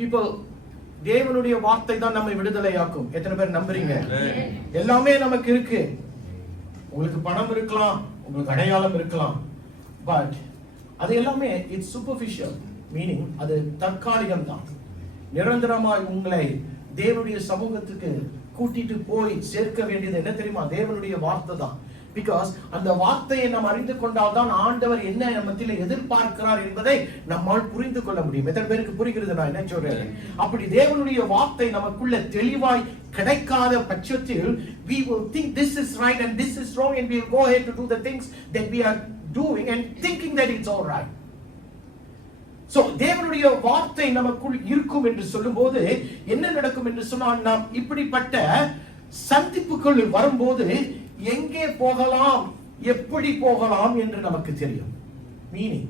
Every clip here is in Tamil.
people, தேவனுடைய வார்த்தை தான் நம்மை விடுதலையாக்கும். எத்தனை பேர் நம்புறீங்க? எல்லாமே நமக்கு இருக்கு. உங்களுக்கு பணம் இருக்கலாம், உங்களுக்கு அடையாளம் இருக்கலாம், பட் அது எல்லாமே இட்ஸ் சூப்பர்ஃபிஷியல், மீனிங் அது தற்காலிகம் தான். நிரந்தரமாய் உங்களை தேவனுடைய சமூகத்துக்கு கூட்டிட்டு போய் சேர்க்க வேண்டியது என்ன தெரியுமா? தேவனுடைய வார்த்தை தான். பிகாஸ் அந்த வார்த்தையை நாம் அறிந்து கொண்டால் தான் ஆண்டவர் என்ன மத்தியில எதிர்பார்க்கிறார் என்பதை நம்மால் புரிந்து கொள்ள முடியும். எத்தனை பேருக்கு புரிகிறது நான் என்ன சொல்றேன்? அப்படி தேவனுடைய வார்த்தை நமக்குள்ள தெளிவாய் கிடைக்காத பட்சத்தில் we will think this is right and this is wrong and we will go ahead to do the things that we are doing and thinking that it's all right. So தேவனுடைய வார்த்தை நமக்குள் இருக்கும் என்று சொல்லும்போது என்ன நடக்கும் என்று சொன்னால், நாம் இப்படிப்பட்ட சந்திப்புகள் வரும்போது எங்கே போகலாம், எப்படி போகலாம் என்று நமக்கு தெரியும். மீனிங்,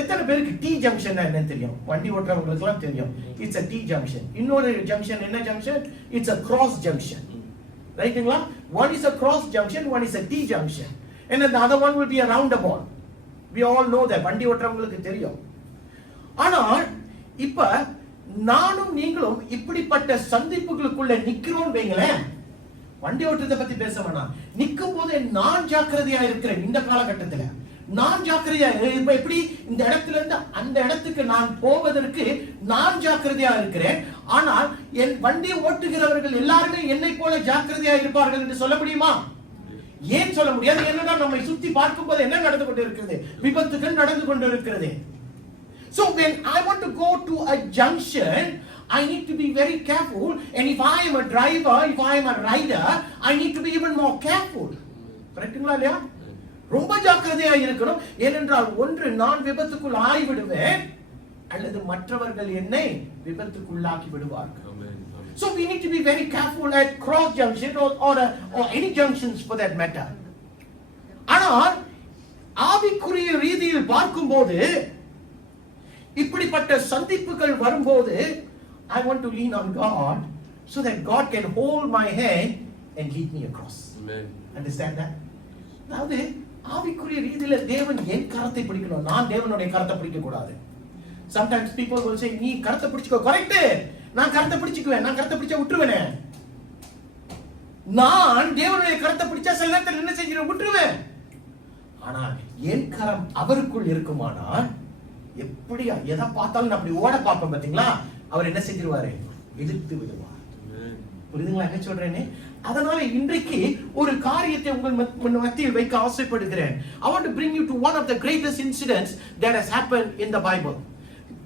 எத்தனை பேருக்கு டி ஜங்ஷன் என்ன தெரியும்? வண்டி ஓட்டுறவங்களுக்கு எல்லாம் தெரியும். It's a T junction. இன்னொரு ஜங்ஷன் என்ன junction? It's a cross junction. ரைட்டுங்களா? one is a cross junction, one is a T junction, and then the other one will be a roundabout. We all know that. வண்டி ஓட்டுறவங்களுக்கு தெரியும். ஆனால் இப்ப நானும் நீங்களும் இப்படிப்பட்ட சந்திப்புகளுக்குள்ள நிக்கிறோம் வைங்களேன். வண்டி ஓட்டுறதை பத்தி பேச வேணாம். நிக்கும் போது நான் ஜாக்கிரதையா இருக்கிறேன். இந்த காலகட்டத்துல நான் ஜாக்கிரதையா, இப்ப எப்படி இந்த இடத்துல இருந்து அந்த இடத்துக்கு நான் போவதற்கு நான் ஜாக்கிரதையா இருக்கிறேன். ஆனால் என் வண்டியை ஓட்டுகிறவர்கள் எல்லாருமே என்னை போல ஜாக்கிரதையா இருப்பார்கள் என்று சொல்ல முடியுமா? ஏன் சொல்ல முடியாது? என்னன்னா நம்மை சுத்தி பார்க்கும் போது என்ன நடந்து கொண்டு இருக்கிறது? விபத்துகள் நடந்து கொண்டு இருக்கிறது. So when I want to go to a junction, I need to be very careful, and if I am a driver, if I am a rider, I need to be even more careful. கரெக்ட்டுங்களா இல்லையா? ரொம்ப ஜாக்கிரதையா இருக்கணும். ஏனென்றால் ஒன்று நான் விபத்துக்குள் ஆகி விடுவேன், அல்லது மற்றவர்கள் என்னை விபத்துக்குள்ளாக்கி விடுவார்கள். So we need to be very careful at cross junction or any junctions for that matter. ஆனால் ஆவிக்குரிய ரீதியில் பார்க்கும்போது இப்படிப்பட்ட சந்திப்புகள் வரும்போது I want to lean on God so that God can hold my hand and lead me across. Amen. Understand that? அதாவது ஆவிக்குரிய ரீதியில தேவன் என் கரத்தை பிடிக்கணும், நான் தேவனுடைய கரத்தை பிடிக்க கூடாது. Sometimes people will say, நீ கரத்தை பிடிச்சுக்கோ. கரெக்ட், நான் கரத்தை பிடிச்சுக்குவேன். நான் கரத்தை பிடிச்சா விட்டுருவேனே. நான் தேவனுடைய கரத்தை பிடிச்சா சில நேரத்தில் என்ன செஞ்சிருவேன்? விட்டுருவேன். ஆனால் என் கரம் அவருக்குள் இருக்குமானால் எப்படியா எதை பார்த்தாலும் அப்படி ஓட பார்ப்போம் பாத்தீங்களா, அவர் என்ன செஞ்சிருவாரு? இழுத்து விடுவார். புரியுதுங்களா என்ன சொல்றேன்னு? அதனால இன்றைக்கு ஒரு காரியத்தை உங்கள் மத்தியில் வைக்க ஆசைப்படுகிறேன். I want to bring you to one of the greatest incidents that has happened in the Bible.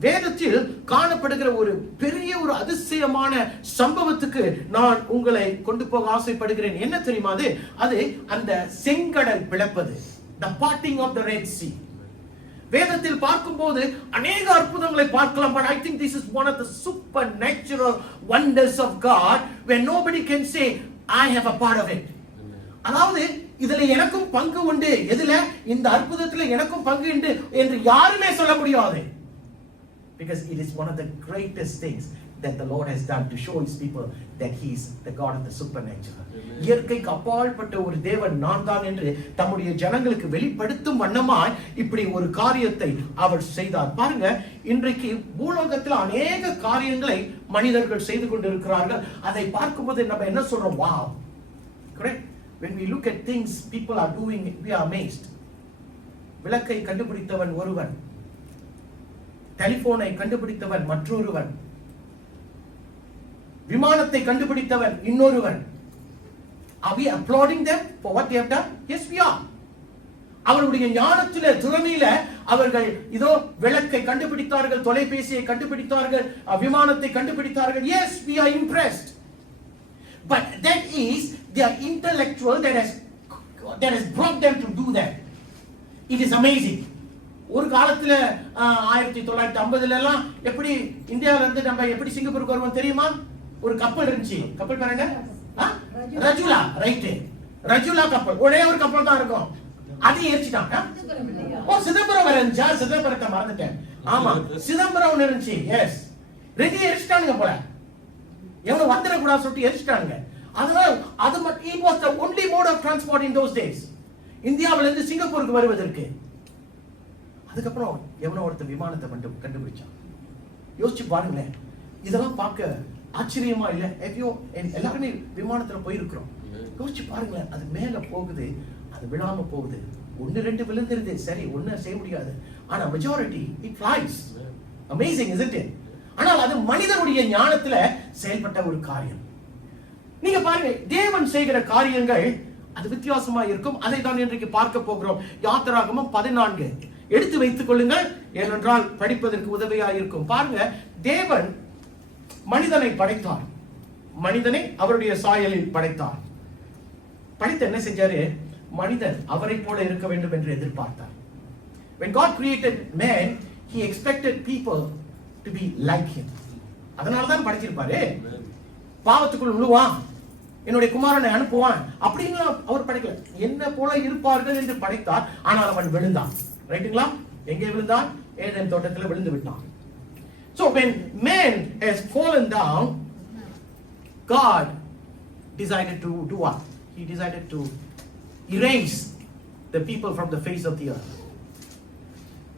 வேதத்தில் காணப்படுகிற ஒரு பெரிய ஒரு அதிசயமான சம்பவத்துக்கு நான் உங்களை கொண்டு போக ஆசைப்படுகிறேன். என்ன தெரியுமா அது? அது அந்த செங்கடல் பிளப்பது, the parting of the Red Sea. வேதத்தில் பார்க்கும்போது அநேக அற்புதங்களை பார்க்கலாம், but I think this is one of the supernatural wonders of God where nobody can say I have a part of it. அதாவது இதுல எனக்கும் பங்கு உண்டு, எதுல? இந்த அற்புதத்துல எனக்கும் பங்கு உண்டு என்று யாருமே சொல்ல முடியாது. Because it is one of the greatest things that the Lord has done to show his people that he is the God of the supernatural. இயற்கைக்கு அப்பாற்பட்ட ஒரு தேவன் நான் தான் என்று தம்முடைய ஜனங்களுக்கு வெளிப்படுத்தும் வண்ணமாய் இப்படி ஒரு காரியத்தை அவர் செய்தார். பாருங்க, இன்றைக்கு பூலோகத்தில் அநேக காரியங்களை மனிதர்கள் செய்து கொண்டிருக்கிறார்கள். அதை பார்க்கும்போது நம்ம என்ன சொல்றோம்? wow, correct? When we look at things people are doing, we are amazed. விளக்கை கண்டுபிடித்தவன் ஒருவன், டெலிபோனை கண்டுபிடித்தவன் மற்றொருவன், விமானத்தை கண்டுபிடித்தவன் இன்னொருவன். Are we applauding them for what they have done? Yes, we are. அவருடைய ஞானத்திலே திறமையில அவர்கள் இதோ விளக்கை கண்டுபிடித்தார்கள், தொலைபேசியை கண்டுபிடித்தார்கள், விமானத்தை கண்டுபிடித்தார்கள். Yes, we are impressed. But that is their intellectual that has brought them to do that. It is amazing. ஒரு காலத்துல 1950 எல்லாம் எப்படி இந்தியாவில இருந்து நம்ம எப்படி சிங்கப்பூருக்கு வருவோம் தெரியுமா? ஒரு கப்பல் இருந்துச்சு. கப்பல் பேர் என்ன? ரஜுலா. ரைட், ரஜுலா கப்பல். ஒரே ஒரு கப்பல் தான் இருக்கும். அதை எரிச்சிட்டாங்க. ஓ, சிதம்பரம் இருந்துச்சா? சிதம்பரத்தை மறந்துட்டேன். ஆமா, சிதம்பரம் இருந்துச்சு. எஸ், ரெடி எரிச்சிட்டானுங்க போல. எவனும் வந்துடக்கூடாது சொல்லிட்டு எரிச்சிட்டானுங்க. அதனால அது மட்டும் it was the only mode of transport in those days. இந்தியாவில இருந்து சிங்கப்பூருக்கு வருவதற்கு. அதுக்கப்புறம் எவனோ ஒருத்தர் விமானத்தை கண்டுபிடிச்சான். யோசிச்சு பாருங்களேன், இதெல்லாம் பார்க்க ஆச்சரியமா இல்ல? எப்பயோ எல்லாருமே விமானத்துல போயிருக்கிறோம். யோசிச்சு பாருங்களேன், அது மேல போகுது, அது விழாம போகுது. 1-2 விழுந்துருது, சரி, ஒண்ணு செய்ய முடியாது. ஆனா majority it flies. Amazing isn't it? ஆனால் அது மனிதனுடைய ஞானத்துல செயல்பட்ட ஒரு காரியம். நீங்க பாருங்க, தேவன் செய்கிற காரியங்கள் அது வித்தியாசமா இருக்கும். அதை தான் இன்றைக்கு பார்க்க போகிறோம். யாத்திராகமம் 14 எடுத்து வைத்துக் கொள்ளுங்கள், ஏனென்றால் படிப்பதற்கு உதவியா இருக்கும். பாருங்க, தேவன் மனிதனை படைத்தார். மனிதனை அவருடைய சாயலில் படைத்தார். படைத்து என்ன செஞ்சாரு? மனிதன் அவரை போல இருக்க வேண்டும் என்று எதிர்பார்த்தார். When God created man, he expected people to be like him. அதனால தான் படைச்சிருப்பாரு. பாவத்துக்குள் விழுவான், என்னுடைய குமாரனை அனுப்புவான் அப்படின்னு அவர் படைக்கல. என்ன போல இருப்பார்கள் என்று படைத்தார். ஆனால் அவன் விழுந்தான். ரைட்டுங்களா? எங்கே விழுந்தான்? ஏதேன் தோட்டத்தில் விழுந்து விட்டான். So when man has fallen down, God decided to do what? He decided to erase the people from the face of the earth.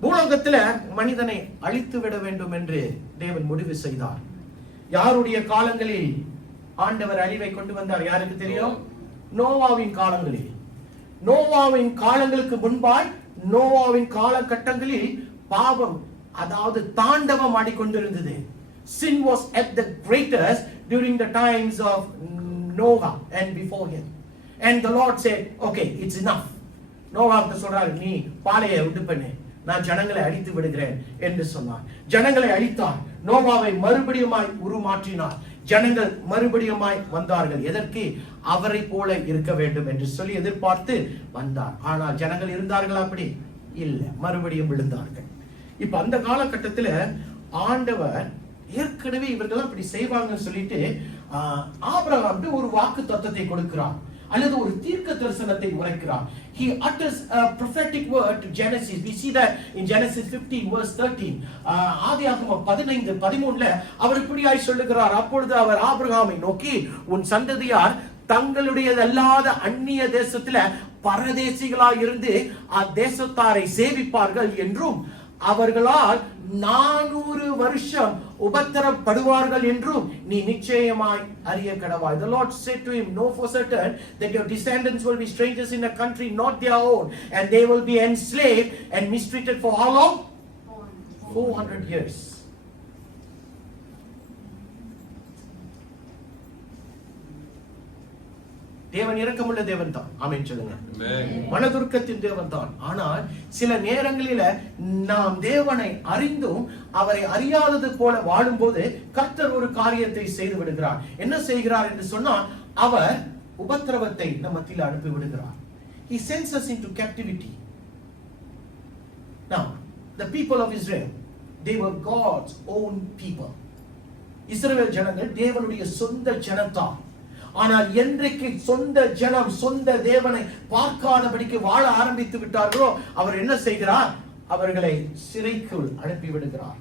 பூலோகத்தில் மனிதனை அழித்து விட வேண்டும் என்று தேவன் முடிவு செய்தார். யாருடைய காலங்களில் ஆண்டவர் அழிவை கொண்டு வந்தார்? யாருக்கு தெரியும்? நோவாவின் காலங்களில். நோவாவின் காலங்களுக்கு முன்பாய், நோவாவின் காலகட்டங்களில் பாவம் அதாவது தாண்டவம் ஆடிக்கொண்டிருந்தது. Sin was at the greatest during the times of Noah and before him. And the Lord said, okay, it's enough. நோவாவுக்கு சொல்றாரு, நீ பாலையை உண்டு பண்ணு, நான் ஜனங்களை அழித்து விடுகிறேன் என்று சொன்னார். ஜனங்களை அழித்தார். நோவாவை மறுபடியுமாய் உருமாற்றினார். ஜனங்கள் மறுபடியுமாய் வந்தார்கள். எதற்கு? அவரை போல இருக்க வேண்டும் என்று சொல்லி எதிர்பார்த்து வந்தார். ஆனால் ஜனங்கள் இருந்தார்கள்? அப்படி இல்ல, மறுபடியும் விழுந்தார்கள். இப்ப அந்த காலகட்டத்தில் ஆண்டவர் ஏற்கனவே இவர்கள் அப்படி செய்வாங்கன்னு சொல்லிட்டு ஆபிரகாமுக்கு ஒரு வாக்கு தத்தத்தை கொடுக்கிறார், அல்லது ஒரு தீர்க்க தரிசனத்தை உரைக்கிறார். He utters a prophetic word to Genesis. We see that in Genesis 15 verse 13. ஆதியாகமம் 15:13 அவர் இப்படியாய் சொல்லுகிறார். அப்பொழுது அவர் ஆபிரகாமை நோக்கி, உன் சந்ததியார் தங்களுடையதல்லாத அந்நிய தேசத்துல பரதேசிகளாய் இருந்து அத்தேசத்தாரை சேவிப்பார்கள் என்றும் அவர்களால் 400 வருஷம் உபத்திரப்படுவார்கள் என்றும் நீ நிச்சயமாய் அறிய கடவாய். The Lord said to him, know for certain that your descendants will be strangers in a country not their own, and they will be enslaved and mistreated for how long? 400 years. தேவன் இரக்கமுள்ள தேவன் தான். ஆமென் சொல்லுங்க. மனதுருக்கத்தின் தேவன் தான். ஆனால் சில நேரங்களில நாம் தேவனை அறிந்தும் அவரை அறியாதது போல வாழும்போது கர்த்தர் ஒரு காரியத்தை செய்து விடுகிறார். என்ன செய்கிறார் என்று சொன்னால், அவர் உபத்திரவத்தை நம் மத்தியில் அனுப்பி விடுகிறார். He sends us into captivity. Now, the people of Israel, they were God's own people. இஸ்ரவேல் ஜனங்கள் தேவனுடைய சொந்த ஜனத்தார். ஆனால் என்றைக்கு சொந்த ஜனம் சொந்த தேவனை பார்க்காதபடிக்கு வாழ ஆரம்பித்து விட்டார்களோ, அவர் என்ன செய்கிறார்? அவர்களை சிறைக்குள் அனுப்பி விடுகிறார்.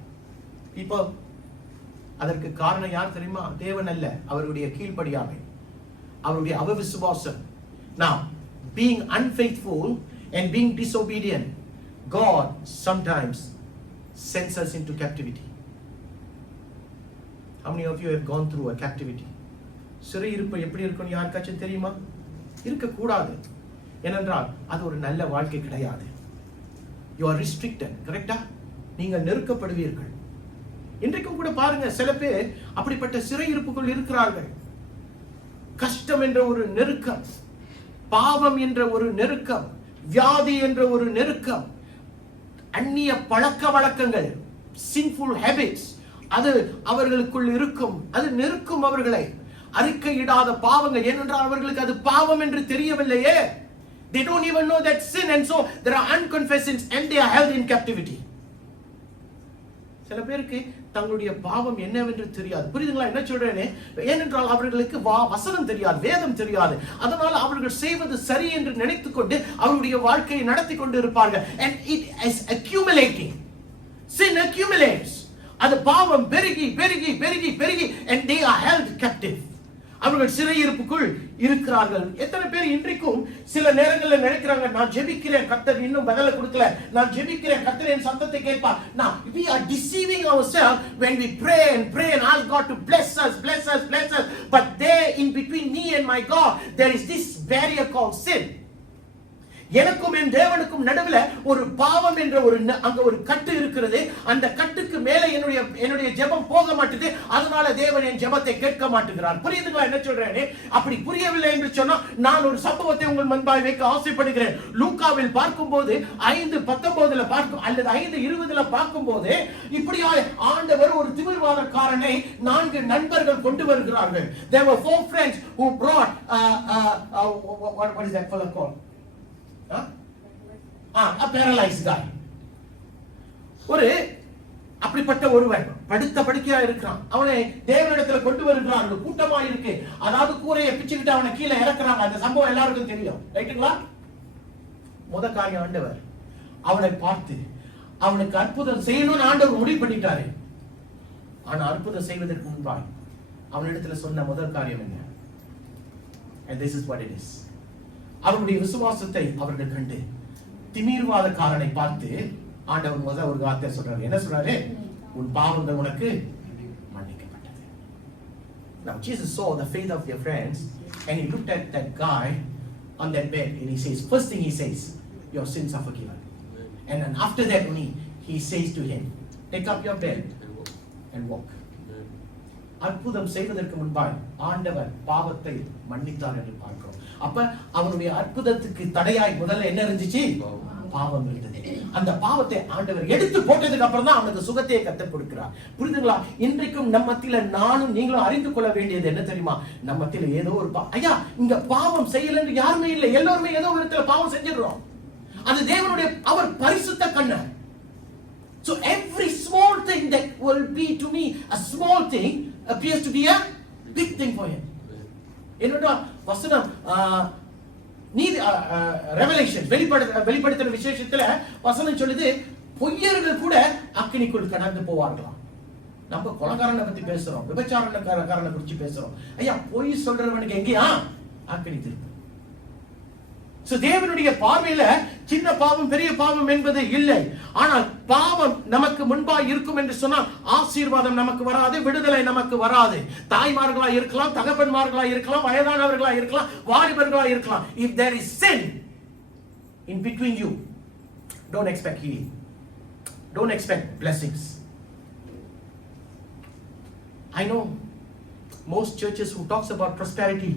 இப்போ அதற்கு காரணம் யார் தெரியுமா? தேவன் அல்ல, அவருடைய கீழ்ப்படியாமை, அவருடைய அவவிசுவாசம். Now, being unfaithful and being disobedient, God sometimes sends us into captivity. How many of you have gone through a captivity? சிறையிருப்பு எப்படி இருக்குன்னு யாருக்காச்சும் தெரியுமா? இருக்கக்கூடாது. ஏனென்றால் அது ஒரு நல்ல வாழ்க்கை கிடையாது. You are restricted. கரெக்டா? நீங்கள் நெருக்கப்படுவீர்கள். இன்றைக்கும் கூட பாருங்க, சில பேர் அப்படிப்பட்ட சிறையிருப்புக்குள் இருக்கிறார்கள். கஷ்டம் என்ற ஒரு நெருக்கம், பாவம் என்ற ஒரு நெருக்கம், வியாதி என்ற ஒரு நெருக்கம், அந்நிய பழக்க வழக்கங்கள், sinful habits, அது அவர்களுக்குள் இருக்கும். அது நெருக்கும் அவர்களை. அறிக்கையிடாத பாவங்கள், ஏனென்றால் அவர்களுக்கு அது பாவம் என்று தெரியவில்லையே. They don't even know that sin, and so there are unconfessed sins and they are held in captivity. சில பேருக்கு தங்களுடைய பாவம் என்னவென்று தெரியாது. புரியுதுங்களா என்ன சொல்றேனே? ஏனென்றால் அவர்களுக்கு வசனம் தெரியாது, வேதம் தெரியாது. அதனால அவர்கள் செய்வது சரி என்று நினைத்துக்கொண்டு அவருடைய வாழ்க்கையை நடத்தி கொண்டு இருப்பார்கள். And it is accumulating. Sin accumulates. அது பாவம் பெருகி பெருகி பெருகி பெருகி and they are held captive. அவர்கள் சிறையிருப்புக்குள் இருக்கிறார்கள். எத்தனை பேர் இன்றைக்கும் சில நேரங்களில் நினைக்கிறாங்க, நான் ஜெபிக்கிறேன், கர்த்தர் இன்னும் பதில கொடுக்கல, நான் ஜெபிக்கிறேன், கர்த்தர் என் சத்தத்தை கேட்பார். Now we are deceiving ourselves when we pray and ask God to bless us, but there in between me and my God there is this barrier called sin. எனக்கும் என் தேவனுக்கும் நடுவில் ஒரு பாவம் என்ற அங்க ஒரு கட்டு இருக்கிறது. அந்த கட்டுக்கு மேல என்னுடைய ஜெபம் போக மாட்டேது. அதனால தேவன் என் ஜெபத்தை கேட்க மாட்டேங்கிறார். புரியுதுங்களா என்ன சொல்றேன்? அப்படி புரியவில்லை என்று சொன்னா நான் ஒரு சம்பவத்தை உங்கள் முன்பாக வைக்க ஆசைப்படுகிறேன். லூக்காவில் பார்க்கும்போது 5:19 பார்க்கும் அல்லது 5:20 பார்க்கும்போது இப்படியா ஆண்டவர் ஒரு திமிர்வாதக்காரனை 4 நண்பர்கள் கொண்டு வருகிறார்கள். There were 4 friends who brought what is that fellow called? A paralyzed guy. ஒரு அப்படிப்பட்ட ஒருவன் படுத்த படுக்கையா இருக்கிறான். அவனை தேவனிடத்துல கொண்டு வருகிறார்கள். கூட்டமா இருக்கு. அதாவது கூரையை பிச்சுக்கிட்டு அவனை கீழே இறக்குறாங்க. அந்த சம்பவம் எல்லாருக்கும் தெரியும். ரைட்டுங்களா? முத காரியம், ஆண்டவர் அவனை பார்த்து அவனுக்கு அற்புதம் செய்யணும்னு ஆண்டவர் முடிவு பண்ணிட்டாரு. ஆனா அற்புதம் செய்வதற்கு முன்பாய் அவனிடத்துல சொன்ன முதல் காரியம் என்ன? And this is what it is. அவருடைய விசுவாசத்தை அவர்கள் கண்டு திமிர்வாதக்காரனை பார்த்து ஆண்டவர் முதல் ஒரு வார்த்தை சொல்றாரு. என்ன சொல்றாரு? உன் பாவங்கள் உனக்கு மன்னிக்கப்பட்டது. Now Jesus saw the faith of their friends and he looked at that guy on that bed and he says, first thing he says, your sins are forgiven. And then after that only he says to him, take up your bed and walk. அற்புதம் செய்வதற்கு முன்பாய் ஆண்டவர் பாவத்தை மன்னித்தார் என்று பார்க்கிறோம். அப்ப அவருடைய அற்புதத்துக்கு தடையாய் முதல்ல என்ன இருந்துச்சு? பாவம் இருந்தது. அந்த பாவத்தை ஆண்டவர் எடுத்து போட்டதுக்கு அப்புறம் தான் அவனுக்கு சுகத்தையே கற்றுக் கொடுக்கிறார். புரியுதுங்களா? இன்றைக்கும் நம்ம மத்தியில நானும் நீங்களும் அறிந்து கொள்ள வேண்டியது என்ன தெரியுமா? நம்ம மத்தியில ஏதோ ஒரு ஐயா இங்க பாவம் செய்யலன்னு யாருமே இல்லை. எல்லாருமே ஏதோ ஒரு இடத்துல பாவம் செஞ்சிடுறோம். அது தேவனுடைய அவர் பரிசுத்த கண்ணு. So every small thing that will be to me a small thing appears to be a big thing for him. என்னோட வசனம் நீதி ரெவலேஷன் வெளிப்படுத்தின விசேஷத்துல வசனம் சொல்லுது, பொய்யர்கள் கூட அக்கினிக்குள் கடந்து போவார்களாம். நம்ம கொலைகாரனை பத்தி பேசுறோம், விபச்சாரக்காரனை குறிச்சு பேசுறோம். ஐயா பொய் சொல்றவனுக்கு எங்கேயா அக்கினி திருப்பு. தேவனுடைய பார்வையில சின்ன பாவம் பெரிய பாவம் என்பது இல்லை. ஆனால் பாவம் நமக்கு முன்பாக இருக்கும் என்று சொன்னால் ஆசீர்வாதம் நமக்கு வராது, விடுதலை நமக்கு வராது. தாய்மார்களா இருக்கலாம், தகப்பன்மார்களா இருக்கலாம், வயதானவர்களா இருக்கலாம், வாலிபர்களா இருக்கலாம். If there is sin in between you, don't expect healing. Don't expect blessings. I know most churches who talks about prosperity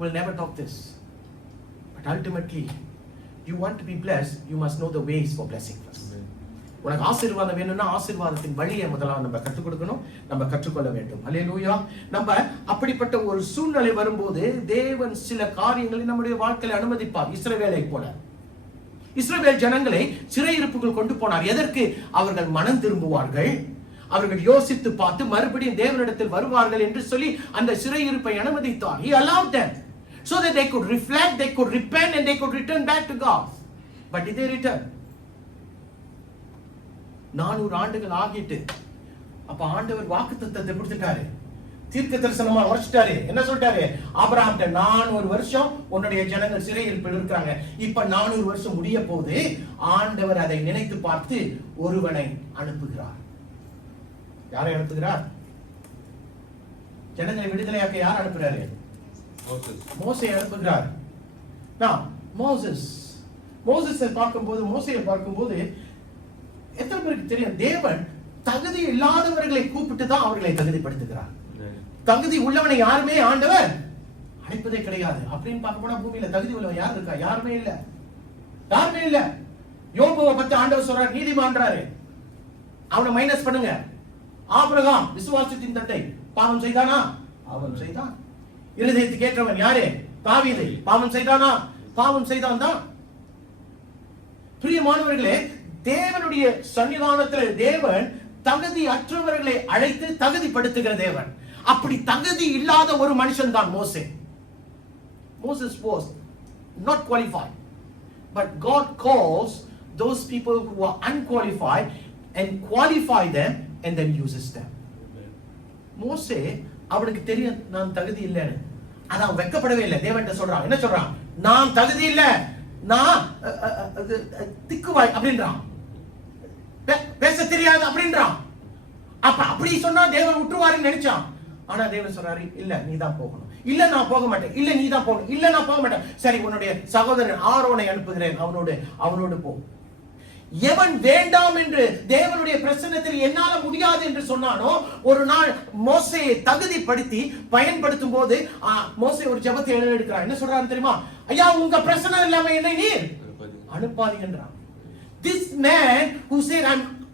will never talk this. Ultimately, you want to be blessed, you must know the ways for blessing first. உனக்கு ஆசீர்வாதம் வேணும்னா ஆசீர்வாதத்தின் வழியை முதல்ல நம்ம கற்றுக் கொடுக்கணும், நம்ம கற்றுக்கொள்ள வேண்டும். அல்லேலூயா. நம்ம அப்படிப்பட்ட ஒரு சூழ்நிலை வரும்போது தேவன் சில காரியங்களை நம்முடைய வாழ்க்கையில அனுமதிப்பார். இஸ்ரவேலை போல இஸ்ரவேல் ஜனங்களை சிறையிருப்புக்குள் கொண்டு போனார். எதற்கு? அவர்கள் மனம் திரும்புவார்கள், அவர்கள் யோசித்து பார்த்து மறுபடியும் தேவனிடத்தில் வருவார்கள் என்று சொல்லி அந்த சிறையிருப்பை அனுமதித்தார். He allowed them so that they could reflect, they could repent and they could return back to God. But did they return? 400 ஆண்டுகள் ஆகிட்டு அப்ப ஆண்டவர் வாக்குத்தத்தத்தை கொடுத்துட்டாரு, தீர்க்க தரிசனமா உரைச்சிட்டாரு. என்ன சொல்லிட்டாரு? ஆபிரகாம்கிட்ட 400 வருஷம் உன்னுடைய ஜனங்கள் சிறையிருப்பில் இருக்காங்க, இப்ப 400 வருஷம் முடிய போது ஆண்டவர் அதை நினைத்து பார்த்து ஒருவனை அனுப்புகிறார். யாரை அனுப்புகிறார்? ஜனங்களை விடுதலையாக்க யார் அனுப்புறாரு? மோசே அனுப்புகிறார். மோசேயை பார்க்கும்போது எத்தனை பேருக்கு தெரியும்? தேவன் தகுதி இல்லாதவர்களை கூப்பிட்டு தான் அவர்களை தகுதிப்படுத்துகிறார். தகுதி உள்ளவனை யாருமே ஆண்டவர் அழைப்பதே கிடையாது. அப்படின்னு பார்க்க போனா பூமியில தகுதி உள்ளவன் யார் இருக்கா? யாருமே இல்ல. யோபுவை பத்தி ஆண்டவர் சொல்றார், நீதிமான்றாரு. அவனை மைனஸ் பண்ணுங்க. ஆபிரகாம் விசுவாசத்தின் தட்டை பாவம் செய்தானா? அவன் செய்தான். இருதயத்துக்கு ஏற்றவன் யாரு? தாவீது. பாவம் செய்தானா? பாவம் செய்தான் தான். பிரியமானவர்களே, தேவனுடைய சன்னிதானத்தில் தேவன் தகுதி அற்றவர்களை அழைத்து தகுதிப்படுத்துகிற தேவன். அப்படி தகுதி இல்லாத ஒரு மனுஷன் தான் மோசே. Moses was not qualified, but God calls those people who are unqualified and qualify them and then uses them. மோசே அவனுக்கு தெரியும் நான் தகுதி இல்லைன்னு. அதான் வெக்கப்படவே இல்லை. தேவன் சொல்றான், என்ன சொல்றான்? நான் தகுதி இல்ல, நான் திக்குவாய் அப்படின்றான், பேச தெரியாது அப்படின்றான். அப்ப அப்படி சொன்னா தேவன் விட்டுருவாருன்னு நினைச்சான். ஆனா தேவன் சொல்றாரு, இல்ல நீ தான் போகணும். இல்ல நான் போக மாட்டேன். இல்ல நீ தான் போகணும். இல்ல நான் போக மாட்டேன். சரி, உன்னுடைய சகோதரன் ஆரோனை அனுப்புகிறேன், அவனோடு போ. எவன் வேண்டாம் என்று தேவனுடைய பிரசன்னத்தில் என்னால முடியாது என்று சொன்னானோ, ஒரு நாள் மோசேயை தகுதிப்படுத்தி பயன்படுத்தும் போது மோசே ஒரு ஜெபத்தை எழுதியிருக்கிறான். என்ன சொல்றாரு தெரியுமா? ஐயா, உங்க பிரசன்னம் இல்லாம என்னை நீர் அனுப்பாதீங்க என்றான். This man who said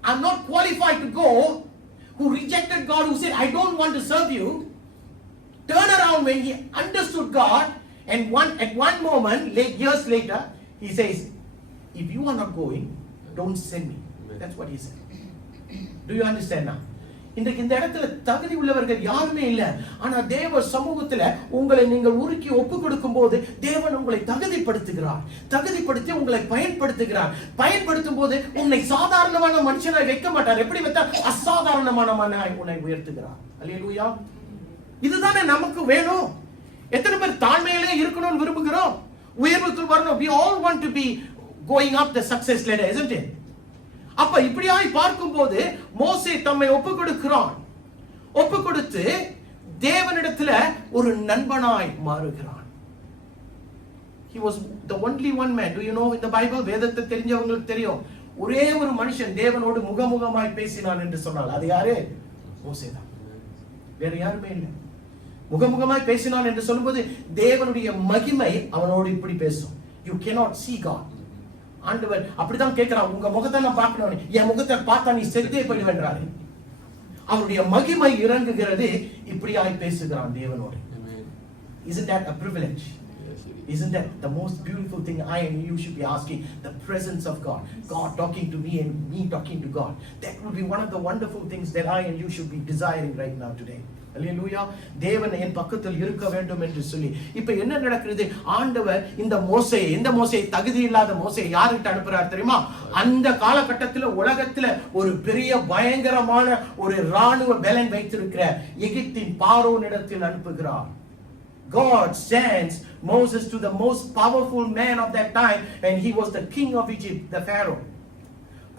I'm not qualified to go, who rejected God, who said I don't want to serve you, turn around when he understood God, and at one moment, years later, he says, if you are not going, don't send me. That's what he said. Do you understand now? இன்றைக்கு இந்த இடத்துல தகுதி உள்ளவர்கள் யாருமே இல்ல. ஆனா தேவ சமூகத்துல உங்களை நீங்கள் உருக்கி ஒப்பு கொடுக்கும் போது தேவன் உங்களை தகுதிப்படுத்துகிறார். தகுதிப்படுத்தி உங்களை பயன்படுத்துகிறார். பயன்படுத்தும் போது உன்னை சாதாரணமான மனுஷனாய் வைக்க மாட்டார். எப்படி வைத்தார்? அசாதாரணமானவனாய் உன்னை உயர்த்துகிறார். அல்லேலூயா. இதுதானே நமக்கு வேணும். எத்தனை பேர் தாழ்மையிலே இருக்கணும்னு விரும்புகிறோம்? உயர்வுக்கு வரணும். We all want to be going up the success ladder, isn't it? அப்ப இப்படியாய் பார்க்கும்போது மோசே தம்மை ஒப்பு கொடுக்கிறான். ஒப்பு கொடுத்து தேவனிடத்துல ஒரு நண்பனாய் மாறுகிறான். He was the only one man. Do you know in the Bible? வேதத்தை தெரிஞ்சவங்களுக்கு தெரியும், ஒரே ஒரு மனுஷன் தேவனோடு முகமுகமாய் பேசினான் என்று சொன்னால் அது யாரு? மோசே தான். வேற யாருமே இல்லை. முகமுகமாய் பேசினான் என்று சொல்லும்போது தேவனுடைய மகிமை அவனோடு இப்படி பேசும். You cannot see God. ஆண்டவர் அப்படிதான் கேட்கிறான், உங்க முகத்தை நான் பார்க்கணும், என் முகத்தை பார்த்தா நீ செத்தே போயிடுவேன்றாரு. அவருடைய மகிமை இறங்குகிறது. இப்படியாய் பேசுகிறான் தேவனோடு. Isn't that a privilege? Isn't that the most beautiful thing I and you should be asking? The presence of God. God talking to me and me talking to God. That would be one of the wonderful things that I and you should be desiring right now today. அல்லேலூயா. தேவன் என் பக்கத்தில் இருக்க வேண்டும் என்று சொல்லி இப்ப என்ன நடக்கிறது? ஆண்டவர் இந்த மோசேயை தகுதி இல்லாத மோசேயை யார்கிட்ட அனுப்புறார் தெரியுமா? அந்த காலகட்டத்தில் உலகத்துல ஒரு பெரிய பயங்கரமான ஒரு ராணுவ பலன் வைத்திருக்கிற எகிப்தின் பார்வோனிடத்தில் அனுப்புகிறார். God sends Moses to the most powerful man of that time, and he was the king of Egypt, the Pharaoh.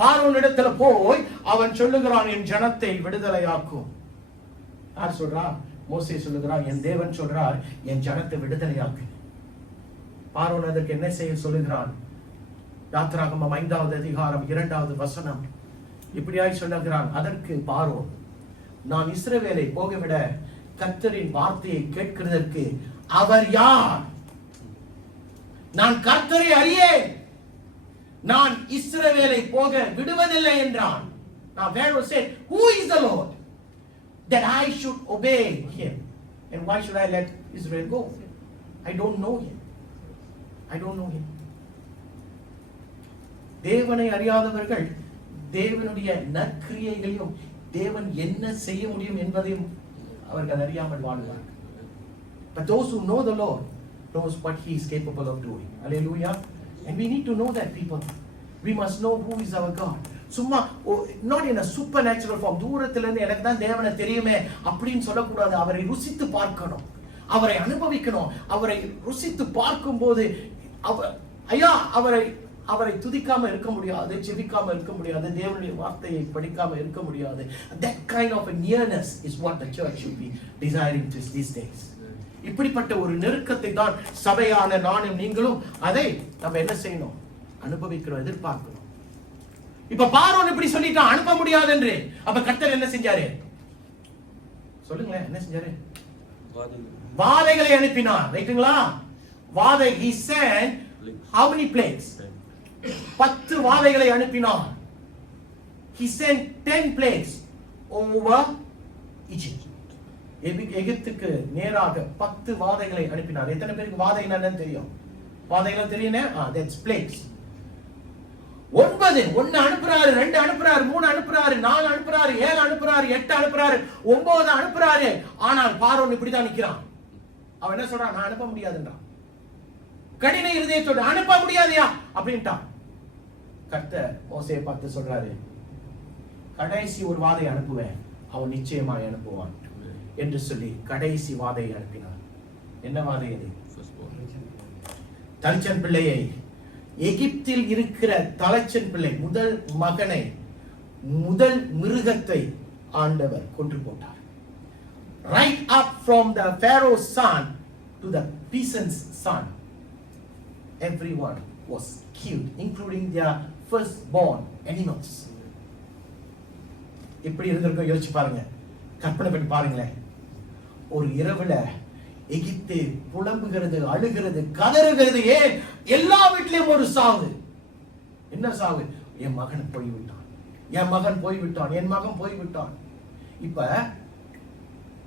பார்வோனிடத்துல போய் அவன் சொல்லுகிறான், என் ஜனத்தை விடுதலையாக்கும். யார் சொல்றா? மோசே சொல்லுகிறான், என் தேவன் சொல்றார், என் ஜனத்தை விடுதலையாக்கு. பார்வோன் அதற்கு என்ன செய்ய சொல்லுகிறான்? யாத்திராகமம் 5வது அதிகாரம் 2வது வசனம் இப்படியாய் சொல்லுகிறான். அதற்கு பார்வோன், நான் இஸ்ரவேலை போகவிட கர்த்தரின் வார்த்தையை கேட்கிறதற்கு அவர் யார்? நான் கர்த்தரை அறியேன், நான் இஸ்ரவேலை போக விடுவதில்லை என்றான். Now Pharaoh said, who is the Lord that I should obey him, and why should I let Israel go? I don't know him. தேவனை அறியாதவர்கள் தேவனுடைய நற்கிரியைகளையும் தேவன் என்ன செய்ய முடியும் என்பதையும் அவர்கள் அறியாமல் வாழ்வார்கள். But those who know the Lord knows what he is capable of doing. Hallelujah. And we need to know that, people. We must know who is our God. சும்மா not in a supernatural form. தூரத்துல இருந்து எனக்கு தான் தேவனை தெரியுமே அப்படின்னு சொல்லக்கூடாது. அவரை ருசித்து பார்க்கணும், அவரை அனுபவிக்கணும். அவரை ருசித்து பார்க்கும்போது அவரை துதிக்காம இருக்க முடியாது, ஜெபிக்காம இருக்க முடியாது, தேவனுடைய வார்த்தையை படிக்காம இருக்க முடியாது. That kind of a nearness is what the church should be desiring these days. இப்படிப்பட்ட ஒரு நெருக்கத்தை தான் சபையான நானும் நீங்களும் அதை நம்ம என்ன செய்யணும்? அனுபவிக்கிறோம், எதிர்பார்க்கிறோம். இப்ப பார்வோன் இப்படி சொல்லிட்டான், அனுப்ப முடியாது என்று. அப்ப கர்த்தர் என்ன செஞ்சாரு? சொல்லுங்களேன், என்ன செஞ்சாரு? வாதைகளை அனுப்பினார். ரைட்டுங்களா? வாதை. He sent how many plagues? 10 வாதைகளை அனுப்பினார். He sent 10 plagues over Egypt. எகிப்துக்கு நேராக 10 வாதைகளை அனுப்பினார். எத்தனை பேருக்கு வாதை என்னன்னு தெரியும்? வாதைகளை தெரியுமே? that's plagues. 9 1 அனுப்புறாரு, 2 அனுப்புறாரு, 3 அனுப்புறாரு, 4 அனுப்புறாரு, 7 அனுப்புறாரு, 8 அனுப்புறாரு, 9 அனுப்புறாரு. ஆனால் பார்வோன் இப்படிதான் நிக்கிறான். அவன் என்ன சொல்றான்? நான் அனுப்ப முடியாதுன்றான். கடின இருதயத்தோடு அனுப்ப முடியாதையா அப்படின்ட்டான். கர்த்தர் மோசேயை பார்த்து சொல்றாரு, கடைசி ஒரு வாதை அனுப்புவேன், அவன் நிச்சயமாய் அனுப்புவான். என்று சொல்லி கடைசி வாதையை அனுப்பினார். என்ன வாதை அது? தலைச்சன் பிள்ளையை, எகிப்தில் இருக்கிற தலைச்சன் பிள்ளை, முதல் மகனை, முதல் மிருகத்தை ஆண்டவர் கொன்று போட்டார். Right up from the Pharaoh's son to the peasant's son, everyone was killed, including their firstborn animals. எப்படி இருந்திருக்கும் யோசிச்சு பாருங்க, கற்பனை பண்ணி பாருங்களேன். ஒரு இரவுல எகிப்து புலம்புகிறது, அழுகிறது, கதறுகிறது. ஏன்? எல்லா வீட்லயும் ஒரு சாவு. என்ன சாவு? என் மகன் போய்விட்டான், என் மகன் போய்விட்டான், என் மகன் போய்விட்டான். இப்ப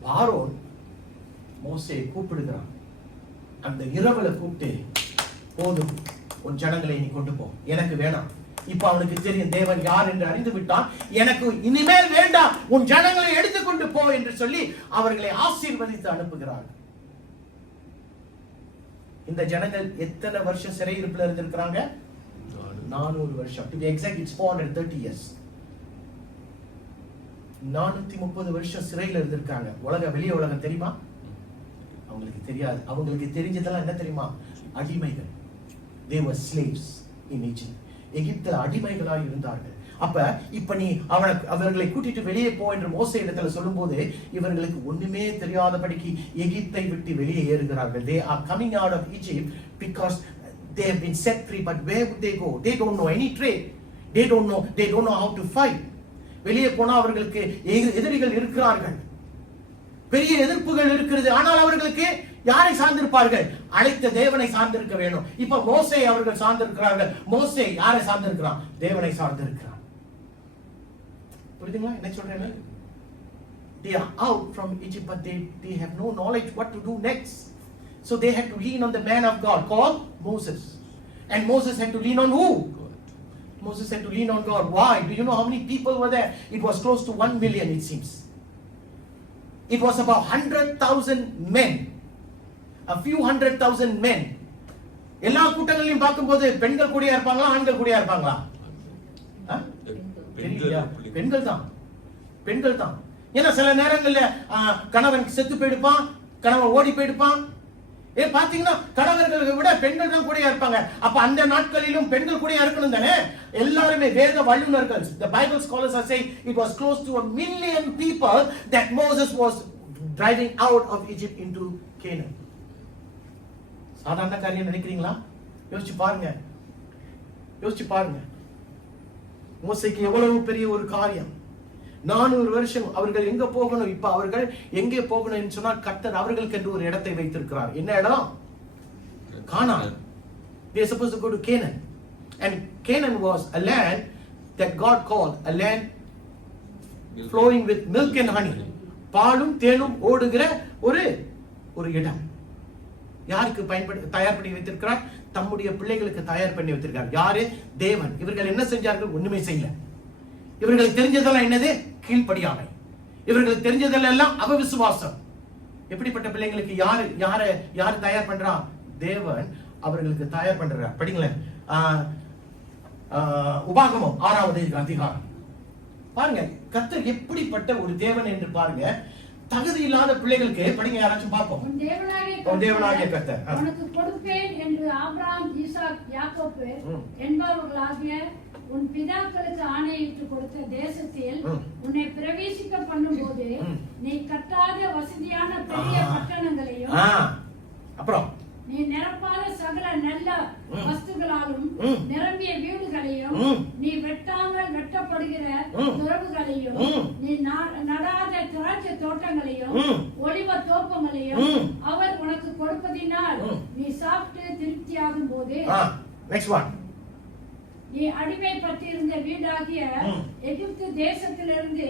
பார்வோன் மோசேயை கூப்பிடுகிறான். அந்த இரவுல கூப்பிட்டு, போதும், உன் ஜனங்களை நீ கொண்டு போ, எனக்கு வேணாம். இப்ப அவனுக்கு தெரியும் தேவன் யார் என்று அறிந்து விட்டான். எனக்கு இனிமேல் வேண்டாம், உன் ஜனங்களை எடுத்துக்கொண்டு போ என்று சொல்லி அவர்களை ஆசீர்வதித்து அனுப்புகிறார்கள். இந்த ஜனங்கள் எத்தனை வருஷம் சிறையிருப்பில் இருந்திருக்கிறாங்க? 400 வருஷம். To be exact, it's 430 years. 430 வருஷம் சிறையில் இருந்திருக்காங்க. வெளிய உலகம் தெரியுமா? அவங்களுக்கு தெரியாது. அவங்களுக்கு தெரிஞ்சதெல்லாம் என்ன தெரியுமா? அடிமைகள். They were slaves in Egypt. எகிப்தில் அடிமைகளாய் இருந்தார்கள். அப்ப இப்ப நீ அவர்களை கூட்டிட்டு வெளியே போ என்று மோசே இடத்துல சொல்லும்போது இவர்களுக்கு ஒண்ணுமே தெரியாதபடிக்கு எகிப்தை விட்டு வெளியே ஏறுகிறார்கள். They are coming out of Egypt because they have been set free, but where would they go? They don't know any trade. They don't know how to fight. வெளியே போனா அவர்களுக்கு எதிரிகள் இருக்கிறார்கள், பெரிய எதிர்ப்புகள் இருக்கிறது. ஆனால் அவர்களுக்கு யாரை சார்ந்திருப்பார்கள்? அழைத்த தேவனை சார்ந்திருக்க வேண்டும். இப்ப மோசே அவர்கள் சார்ந்திருக்கிறார்கள். மோசே யாரை சார்ந்திருக்கிறான்? தேவனை சார்ந்திருக்கிறான். புரியுதுங்களா என்ன சொல்றேன்? They are out from Egypt, but they have no knowledge what to do next. So they had to lean on the man of God called Moses. And Moses had to lean on who? Moses had to lean on God. Why? Do you know how many people were there? It was close to 1 million, it seems. It was about 100,000 men. A few 100,000 men. எல்லா கூட்டங்களையும் பார்க்கும்போது பெண்கள் கூடியா இருப்பாங்களா, ஆண்கள் கூடியா இருப்பாங்களா? பெண்கள் தான். ஏன்னா சில நேரங்கள்ல கணவன் செத்து போயிடுப்பான், கணவன் ஓடி போயிடுப்பான். பாத்தீங்கன்னா கணவர்களை விட பெண்கள் தான் கூடியா இருப்பாங்க. அப்ப அந்த நாட்களிலும் பெண்கள் கூடியா இருக்கணும் தானே. எல்லாருமே வேத வல்லுநர்கள், the Bible scholars are saying it was close to 1 million people that Moses was driving out of Egypt into Canaan. சாதாரண காரியம் நினைக்கிறீங்களா? யோசிச்சு பாருங்க. மோசேக்கு எவ்வளவு பெரிய ஒரு காரியம். 400 வருஷம் அவர்கள் எங்க போகணும்? இப்ப அவர்கள் எங்கே போகணும் சொன்னா கர்த்தர் அவர்களுக்கு என்று ஒரு இடத்தை வைத்திருக்கிறார். என்ன இடம்? கானான். They are supposed to go to Canaan. And Canaan was a land that God called a land flowing with milk and honey. பாலும் தேனும் ஓடுகிற ஒரு இடம். யாருக்கு தயார் பண்ணி வைத்திருக்கிறார்? தம்முடைய பிள்ளைகளுக்கு தயார் பண்ணி வைத்திருக்கிறார். யாரு? தேவன். இவர்கள் என்ன செஞ்சார்கள்? ஒண்ணுமே செய்யல. இவர்களுக்கு தெரிஞ்சதெல்லாம் என்னது? கீழ்ப்படியாமை. இவர்களுக்கு தெரிஞ்சதெல்லாம் அவிசுவாசம். எப்படிப்பட்ட பிள்ளைங்களுக்கு யாரு தயார் பண்றா? தேவன் அவர்களுக்கு தயார் பண்றார். படிங்களேன், உபாகமம் 6வது அதிகாரம். பாருங்க கர்த்தர் எப்படிப்பட்ட ஒரு தேவன் என்று பாருங்க. தகுதி இல்லாத பிள்ளைகளுக்கு படிங்க, யாராச்சும் பார்ப்போம். தேவனாகிய கர்த்தர் உனக்கு கொடுப்பேன் என்று ஆபிரகாம், ஈசாக், யாக்கோபு என்பவர்களாகிய உன் பிதாக்களுக்கு ஆணையிட்டு கொடுத்த தேசத்தில் உன்னை பிரவேசிக்க பண்ணும்போது நீ கட்டாத வசதியான பெரிய பட்டணங்களையும் அப்புறம் நீ நிரப்பாத சகல நல்ல வஸ்துகளாலும் நிரம்பிய வீடுகளையும் நீ வெட்டாமல் வெட்டப்படுகிற துறவுகளையும் நீ நடாத திராட்சை தோட்டங்களையும் ஒலிவ தோப்பங்களையும் அவர் உனக்கு கொடுப்பதினால் நீ சாப்பிட்டு திருப்தியாகும் போது நீ அடிமைப்பட்டிருந்த வீடாகிய எகிப்து தேசத்திலிருந்து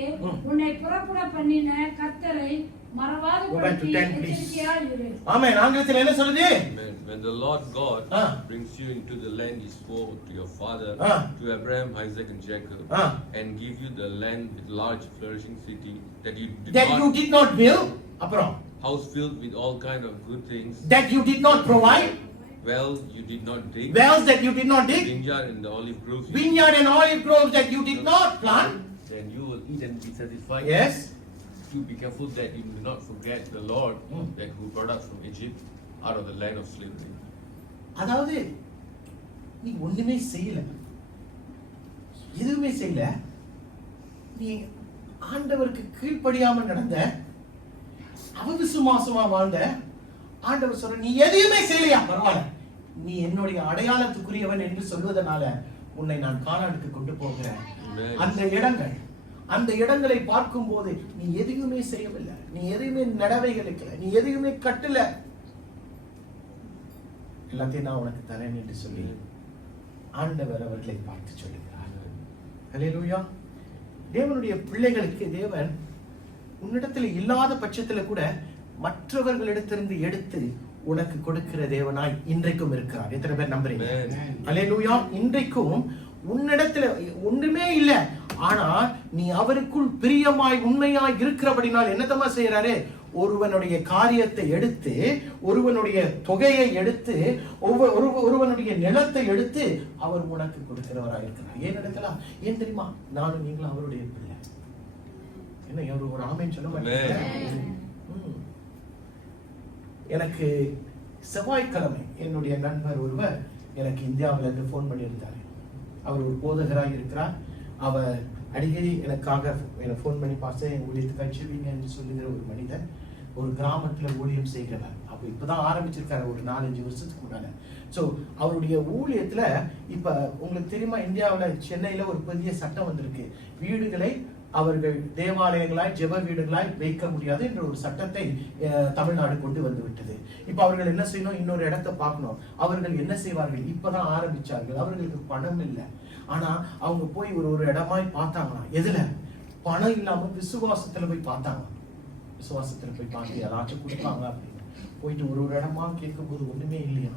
உன்னை புறப்பட பண்ணின கர்த்தரை மறவாதபடி எச்சரிக்கையாய் இரு. ஆமென். ஆங்கிலத்தில் என்ன சொல்லுது? When the Lord God brings you into the land he swore to your father, to Abraham, Isaac and Jacob, and give you the land with large flourishing city that you did not build, அப்புறம் house filled with all kind of good things, that you did not provide, wells you did not dig, wells that you did not dig, vineyard and olive groves, that you did not plant, then you will eat and be satisfied. Yes. to be careful that you do not forget the Lord that who brought us from Egypt out of the land of slavery. அதாவது நீ ஒண்ணுமே செய்யல, எதுவுமே செய்யல, நீ ஆண்டவருக்கு கீழ்ப்படியாம நடந்த, அவிசுவாசமா வாழ்ந்த. ஆண்டவர் சொல்ற நீ எதையுமே செய்யலையா, பரவாயில்ல, நீ என்னுடைய அடையாளத்துக்குரியவன் என்று சொல்வதனால உன்னை நான் கானானுக்கு கொண்டு போகிறேன். அந்த இடங்களை பார்க்கும் போது நீ எதையுமே செய்யவில்லை, நீ எதையுமே நடவைகளுக்கல, நீ எதையுமே கட்டல, எல்லாத்தையும் நான் உனக்கு தரேன் என்று சொல்லி ஆண்டவர் அவர்களை பார்த்து சொல்லுகிறார். ஹல்லேலூயா. தேவனுடைய பிள்ளைகளுக்கு தேவன் உன்னிடத்தில் இல்லாத பட்சத்துல கூட மற்றவர்களிடத்திலிருந்து எடுத்து உனக்கு கொடுக்கிற தேவனாய் இன்றைக்கும் இருக்கிறார். எத்தனை பேர் நம்புறீங்க? ஹல்லேலூயா. இன்றைக்கும் உன்னிடத்துல ஒண்ணுமே இல்ல, ஆனா நீ அவருக்குள் பிரியமாய் உண்மையாய் இருக்கிறபடினால் என்னதமா செய்யறாரு, ஒருவனுடைய காரியத்தை எடுத்து, ஒருவனுடைய தொகையை எடுத்து, ஒருவனுடைய நிலத்தை எடுத்து அவர் உனக்கு கொடுக்கிறவராக இருக்கிறார். ஏன் நடக்கலாம்? ஏன் தெரியுமா? நானும் நீங்களும் அவருடைய பிள்ளை. என்ன ஒரு ஆமென் சொல்ல மாட்டேன். எனக்கு செவ்வாய்க்கிழமை என்னுடைய நண்பர் ஒருவர் எனக்கு இந்தியாவில இருந்து போன் பண்ணியிருந்தார். அவர் ஒரு போதகராக இருக்கிறார். அவர் அடிக்கடி எனக்காக போன் பண்ணி பார்த்து என் ஊழியத்துக்கு அச்சுவீங்க என்று சொல்லுகிற ஒரு மனிதர், ஒரு கிராமத்துல ஊழியம் செய்கிறவர். அப்ப இப்பதான் ஆரம்பிச்சிருக்காரு, ஒரு 4-5 வருஷத்துக்கு முன்னால. சோ அவருடைய ஊழியத்துல இப்ப உங்களுக்கு தெரியுமா, இந்தியாவில சென்னையில ஒரு பெரிய சட்டம் வந்திருக்கு. வீடுகளை அவர்கள் தேவாலயங்களாய் ஜெப வீடுகளாய் வைக்க முடியாது என்ற ஒரு சட்டத்தை தமிழ்நாடு கொண்டு வந்து விட்டது. இப்ப அவர்கள் என்ன செய்யணும், இன்னொரு இடத்தை பார்க்கணும். அவர்கள் என்ன செய்வார்கள், இப்பதான் ஆரம்பிச்சார்கள், அவர்களுக்கு பணம் இல்லை. ஆனா அவங்க போய் ஒரு இடமாய் பார்த்தாங்கன்னா, எதுல பணம் இல்லாம விசுவாசத்துல போய் பார்த்தாங்க. விசுவாசத்துல போய் பார்த்து யாராச்சும் கொடுப்பாங்க அப்படின்னு போயிட்டு ஒரு இடமா கேட்கும் போது ஒண்ணுமே இல்லையா.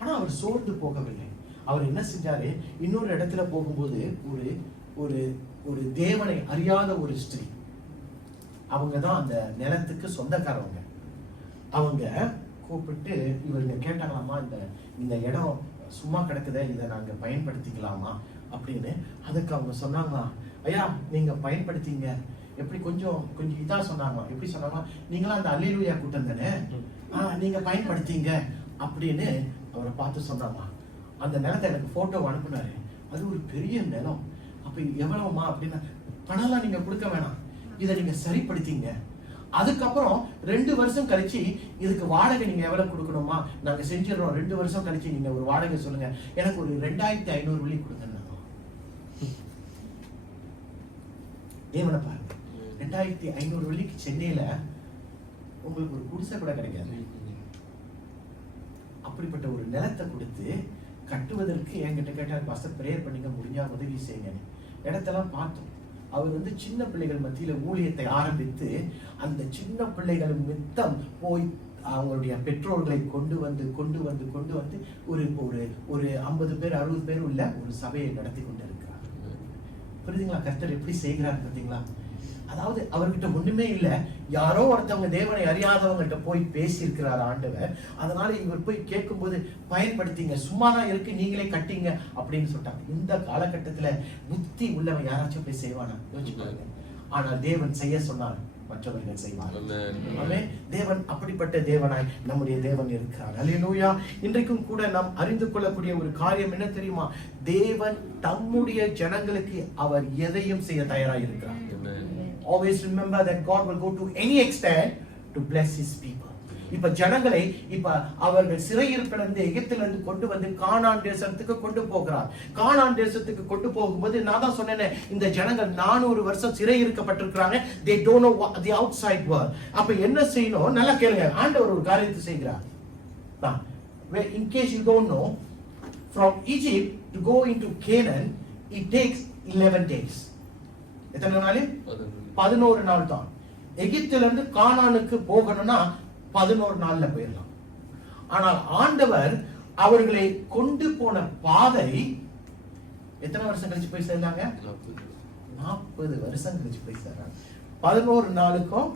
ஆனா அவர் சோர்ந்து போகவில்லை. அவர் என்ன செஞ்சாரு, இன்னொரு இடத்துல போகும்போது ஒரு ஒரு ஒரு தேவனை அறியாத ஒரு ஸ்திரீ, அவங்கதான் அந்த நிலத்துக்கு சொந்தக்காரவங்க. அவங்க கூப்பிட்டு இவங்க கேட்டாங்களாமா, இந்த இடம் சும்மா கிடக்குத, இதை நாங்க பயன்படுத்திக்கலாமா அப்படின்னு. அதுக்கு அவங்க சொன்னாங்க, ஐயா நீங்க பயன்படுத்திங்க. எப்படி கொஞ்சம் இதா சொன்னாங்க. எப்படி சொன்னாங்க, நீங்களாம் அந்த அல்லேலூயா கூட்டம் தானே, நீங்க பயன்படுத்திங்க அப்படின்னு அவரை பார்த்து சொன்னாங்க. அந்த நிலத்தை எனக்கு போட்டோ அனுப்புனாரு. அது ஒரு பெரிய நிலம். அப்ப எவ்வளவுமா அப்படின்னா, பணம்லாம் நீங்க கொடுக்க வேணாம், இதை நீங்க சரிப்படுத்திங்க. அதுக்கப்புறம் 2 வருஷம் கழிச்சு இதுக்கு வாடகை நீங்க எவ்வளவு கொடுக்கணுமா நாங்க செஞ்சிடறோம். 2 வருஷம் கழிச்சு நீங்க ஒரு வாடகை சொல்லுங்க, எனக்கு ஒரு 2500 வெள்ளி கொடுங்க. தேவனை பாருங்க, 2500 வெள்ளிக்கு சென்னையில உங்களுக்கு ஒரு குடிசை கூட கிடைக்காது. அப்படிப்பட்ட ஒரு நிலத்தை கொடுத்து கட்டுவதற்கு என்கிட்ட கேட்டார், பாஸ்டர் பிரேயர் பண்ணிக்க, முடிஞ்சா உதவி செய்யுங்க. இடத்தெல்லாம் பார்த்தோம். அவர் சின்ன பிள்ளைகள் மத்தியில ஊழியத்தை ஆரம்பித்து அந்த சின்ன பிள்ளைகள் மித்தம் போய் அவங்களுடைய பெற்றோர்களை கொண்டு வந்து ஒரு 50 பேர் 60 பேர் உள்ள ஒரு சபையை நடத்தி கொண்டு இருக்கிறார். புரியுதுங்களா? கர்த்தர் எப்படி செய்கிறார் பார்த்தீங்களா? அதாவது அவர்கிட்ட ஒண்ணுமே இல்ல, யாரோ ஒருத்தவங்க தேவனை அறியாதவங்ககிட்ட போய் பேசி இருக்கிறார் ஆண்டவர். அதனால இவர் போய் கேட்கும் போது பயன்படுத்திங்க, சும்மாதான் இருக்கு, நீங்களே கட்டிங்க அப்படின்னு சொல்லிட்டாங்க. இந்த காலகட்டத்துல புத்தி உள்ளவன் யாராச்சும் போய் செய்வானா? யோசிச்சு பாருங்க. ஆனால் தேவன் செய்ய சொன்னார், மற்றவர்கள் செய்வார்கள். தேவன் அப்படிப்பட்ட தேவனாய் நம்முடைய தேவன் இருக்கிறார். அல்லேலூயா. இன்றைக்கும் கூட நாம் அறிந்து கொள்ளக்கூடிய ஒரு காரியம் என்ன தெரியுமா? தேவன் தம்முடைய ஜனங்களுக்கு அவர் எதையும் செய்ய தயாராக இருக்கிறார். Always remember that God will go to any extent to bless his people. இப்ப ஜனங்களை அவர்கள் சிறையிருப்பிலிருந்து எகிப்திலிருந்து கொண்டு வந்து கானான் தேசத்துக்கு கொண்டு போகிறார். கானான் தேசத்துக்கு கொண்டு போகும்போது நான் தான் சொன்னேன், இந்த ஜனங்கள் 400 வருஷம் சிறையிருக்கப்பட்டிருக்கிறாங்க. they don't know the outside world. அப்ப என்ன செய்யணும்? நல்லா கேளுங்க. ஆண்டவர் ஒரு காரியத்தை செய்கிறார். in case you don't know, from Egypt to go into Canaan it takes 11 days. எத்தனை நாள்? 11 நாள் தான். எகிப்திலிருந்து கானானுக்கு போகணும்னா 11 நாள்ல போயிடலாம். ஆனால் ஆண்டவர் அவர்களை கொண்டு போன பாதை எத்தனை வருஷம் கழிச்சு போய் சேர்ந்தாங்க? 40 வருஷம் கழிச்சு போய் சேர்றாங்க. 11 நாளுக்கும்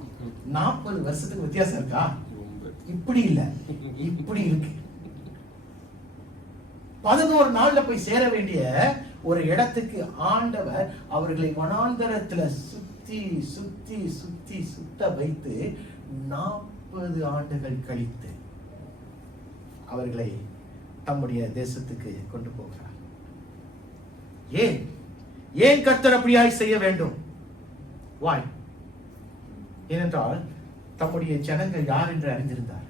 40 வருஷத்துக்கு வித்தியாசம் இருக்கா? இப்படி இல்ல, இப்படி இருக்கு. 11 நாள்ல போய் சேர வேண்டிய ஒரு இடத்துக்கு ஆண்டவர் அவர்களை வனாந்தரத்துல சுத்தி சுத்தி சுத்தி சுத்தி சுத்த வைத்து 40 ஆண்டுகள் கழித்து அவர்களை தம்முடைய தேசத்துக்கு கொண்டு போகிறார். ஏன் கர்த்தர் அப்படியாய் செய்ய வேண்டும்? வாய் ஏனென்றால் தம்முடைய ஜனங்கள் யார் என்று அறிந்திருந்தார்.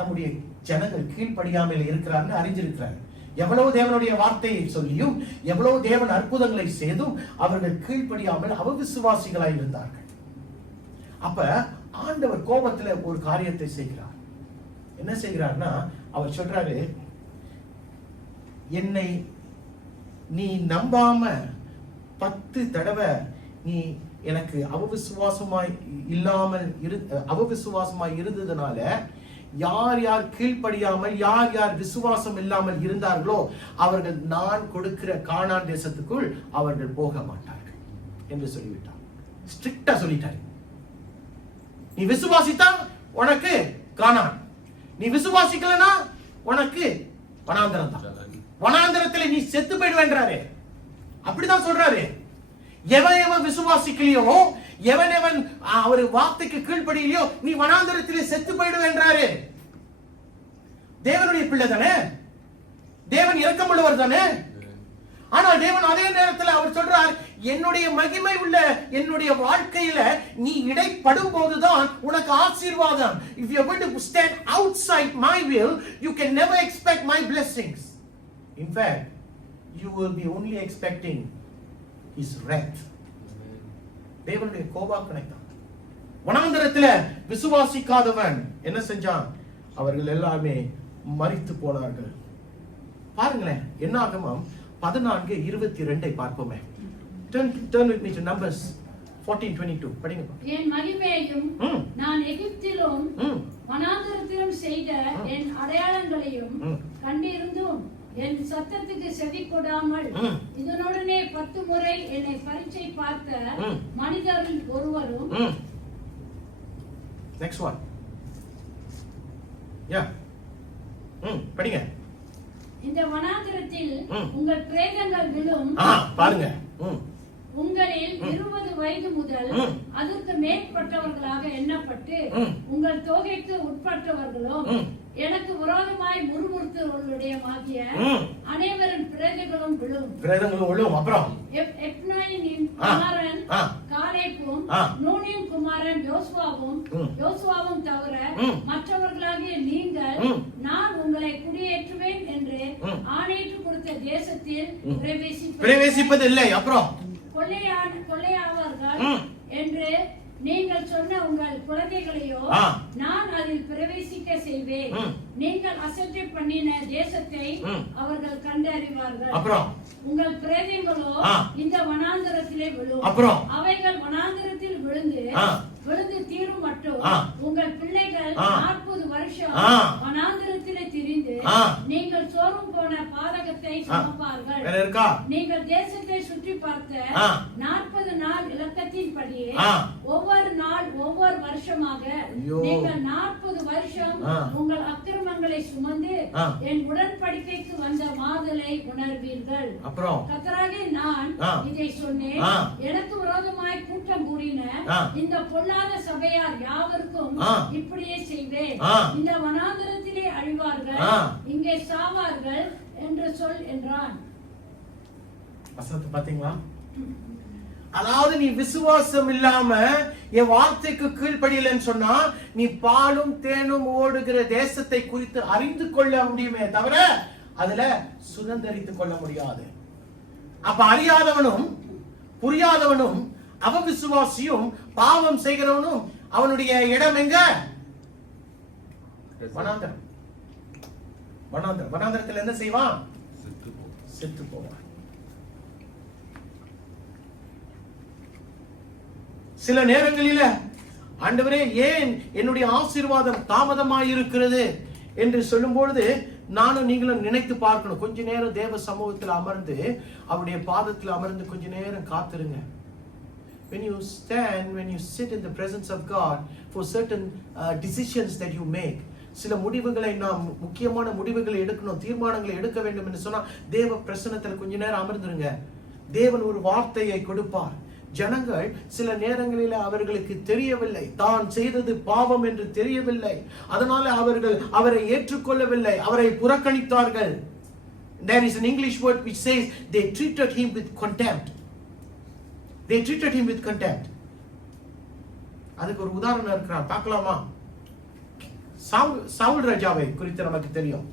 தம்முடைய ஜனங்கள் கீழ்ப்படியாமல் இருக்கிறார்னு அறிஞ்சிருக்கிறார். எவ்வளவு தேவனுடைய வார்த்தையை சொல்லியும் எவ்வளவு தேவன் அற்புதங்களை செய்தும் அவர்கள் கீழ்ப்படியாமல் அவிசுவாசிகளாய் இருந்தார்கள். அப்ப ஆண்டவர் கோபத்துல ஒரு காரியத்தை செய்கிறார். என்ன செய்கிறார்னா, அவர் சொல்றாரு, என்னை நீ நம்பாம 10 தடவை நீ எனக்கு அவிசுவாசமாய் இருந்ததுனால யார் யார் கீழ்ப்படியாமல் யார் யார் விசுவாசம் இல்லாமல் இருந்தார்களோ அவர்கள் நான் கொடுக்கிற கானான் தேசத்துக்குள் அவர்கள் போக மாட்டார்கள் என்று சொல்லிவிட்டார். ஸ்ட்ரிக்டா சொல்லிட்டார். நீ விசுவாசித்தா உனக்கு கானான், நீ விசுவாசிக்கலனா உனக்கு வனாந்தரம் தான். வனாந்தரத்துல நீ செத்து போயிடுவேன்றாரு. அப்படிதான் சொல்றாரு. எவன் விசுவாசிக்கலையோ, எவன் அவர் வார்த்தைக்கு கீழ்ப்படியலையோ நீ வனாந்தரத்திலே செத்து போயிடுவேன்றாரு. தேவனுடைய பிள்ளை தானே, தேவன் இரக்கமுள்ளவர் தானே. ஆனால் தேவன் அதே நேரத்தில் அவர் சொல்றார், என்னுடைய மகிமை உள்ள என்னுடைய வாழ்க்கையில நீ இடைப்படும் போதுதான் உனக்கு ஆசீர்வாதம். If you are going to stand outside my will, you can never expect my blessings. In fact, you will be only expecting his wrath. தேவனுடைய கோபாக்கனை தான். வனாந்தரத்துல விசுவாசிக்காதவன் என்ன செஞ்சான்? அவர்கள் எல்லாமே மரித்து போனார்கள். பாருங்களேன், என்னாகமம் 14:22 பார்ப்போமே. Turn with me to Numbers 14:22. படிங்க. என் மகிமையையும் நான் எகிப்திலும் வனாந்தரத்திலும் செய்த என் அடையாளங்களையும் கண்டிருந்தும் என் சத்தத்துக்கு செவி கொடாமல் இதனுடனே 10 முறை என்னை பரீட்சை பார்த்த மனிதரில் ஒருவரும். Next one. Yeah. படிங்க. இந்த வனாந்தரத்தில் உங்கள் பிரேதங்கள் விழும். பாருங்க. உங்களில் 20 வயது முதல் அதற்கு மேற்பட்டவர்களாக எண்ணப்பட்டு உங்கள் தொகைக்கு உட்பட்டவர்களும் எனக்கு விரோதமாய் முறுமுறுத்தவர்களுடைய ஆகிய அனைவரின் பிரேதங்களும் விழும். அப்புறம் எப்னாயினின் குமாரன் காலேபும் நூனின் குமாரன் யோசுவாவும் தவிர மற்றவர்களாகிய நீங்கள் நான் உங்களை குடியேற்றுவேன் என்று ஆணையிட்டு கொடுத்த தேசத்தில் பிரவேசிப்பதில்லை. அப்புறம் கொள்ளையாவார்கள் என்று நீங்கள் சொன்ன உங்கள் குழந்தைகளையோ நான் அதில் பிரவேசிக்க செய்வேன். நீங்கள் அசட்டை பண்ணின தேசத்தை அவர்கள் கண்டறிவார்கள். அப்புறம் உங்கள் பிரேதங்களோ இந்த வனாந்தரத்திலே விழும். அப்புறம் அவைகள் வனாந்தரத்தில் விழுந்து தீரும் மட்டும் உங்கள் பிள்ளைகள் 40 வருஷம் வனாந்தரத்திலே திரிந்து நீங்கள் சோறும் போன பாதகத்தை சுமப்பார்கள். நீங்கள் தேசத்தை சுற்றி பார்த்த 40 நாள் இலக்கத்தின்படியே ஒவ்வொரு நாள் ஒவ்வொரு வருஷமாக நீங்கள் 40 வருஷம் உங்கள் அக்கிரமங்களை சுமந்து என் உடன்படிக்கைக்கு வந்த மாதலை உணர்வீர்கள். கர்த்தராகிய நான் இதை சொன்னேன். எனக்கு விரோதமாய் கூட்டம் கூடின இந்த பொல்லாத சபையார் யாவருக்கும் இப்படியே செய்வேன். இந்த வனாந்தரத்திலே அழிவார்கள், இங்கே சாவார்கள் என்று சொல் என்றான். பாத்தீங்களா? அதாவது நீ விசுவாசம் இல்லாம என் வார்த்தைக்கு கீழ்ப்படியலன்னு சொன்னா நீ பாலும் தேனும் ஓடுகிற தேசத்தை குறித்து அறிந்து கொள்ள முடியுமே தவிர அதுல சுதந்திரித்துக் கொள்ள முடியாது. அப்ப அறியாதவனும் புரியாதவனும் அவவிசுவாசியும் பாவம் செய்கிறவனும் அவனுடைய இடம் எங்க? வனாந்தரம். வனாந்தரத்தில் என்ன செய்வான்? செத்து போவான். சில நேரங்களில ஆண்டவரே ஏன் என்னுடைய ஆசீர்வாதம் தாமதமாயிருக்கிறது என்று சொல்லும் பொழுது நானும் நீங்களும் நினைத்து பார்க்கணும். கொஞ்ச நேரம் தேவ சமூகத்தில் அமர்ந்து அவருடைய பாதத்தில் அமர்ந்து கொஞ்ச நேரம் காத்திருங்க. When you stand, when you sit in the presence of God for certain decisions that you make, சில முடிவுகளை நாம் முக்கியமான முடிவுகளை எடுக்கணும், தீர்மானங்களை எடுக்க வேண்டும் என்று சொன்னா தேவ பிரசன்னத்தில் கொஞ்ச நேரம் அமர்ந்துருங்க. தேவன் ஒரு வார்த்தையை கொடுப்பார். ஜனங்கள் சில நேரங்களில் அவர்களுக்கு தெரியவில்லை, தான் செய்தது பாவம் என்று தெரியவில்லை, அதனால அவர்கள் அவரை ஏற்றுக்கொள்ளவில்லை, அவரை புறக்கணித்தார்கள். There is an English word which says they treated him with contempt. They treated him with contempt. அதுக்கு ஒரு உதாரணம் இருக்கிறான், பார்க்கலாமா? சவுல் ராஜாவை குறித்து நமக்கு தெரியும்.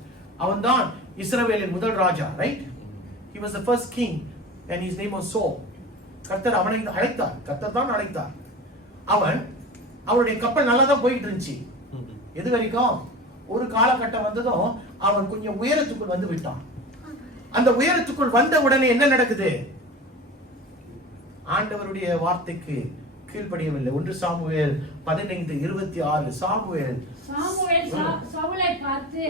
அவன்தான் இஸ்ரவேலின் முதல் ராஜா, right? He was the first king and his name was Saul. கர்த்தர் அவனை அழைத்தார், கர்த்தர் தான் அழைத்தார். அவனுடைய கப்பல் நல்லா தான் போயிட்டு இருந்துச்சு. எது வரைக்கும்? ஒரு காலகட்டம் வந்ததும் அவன் கொஞ்சம் உயரத்துக்குள் வந்து விட்டான். அந்த உயரத்துக்குள் வந்த உடனே என்ன நடக்குது? ஆண்டவருடைய வார்த்தைக்கு கீழ்ப்படியவில்லை. 1 சாமுவேல் 15:26. சாமுவேல் சவுலை பார்த்து,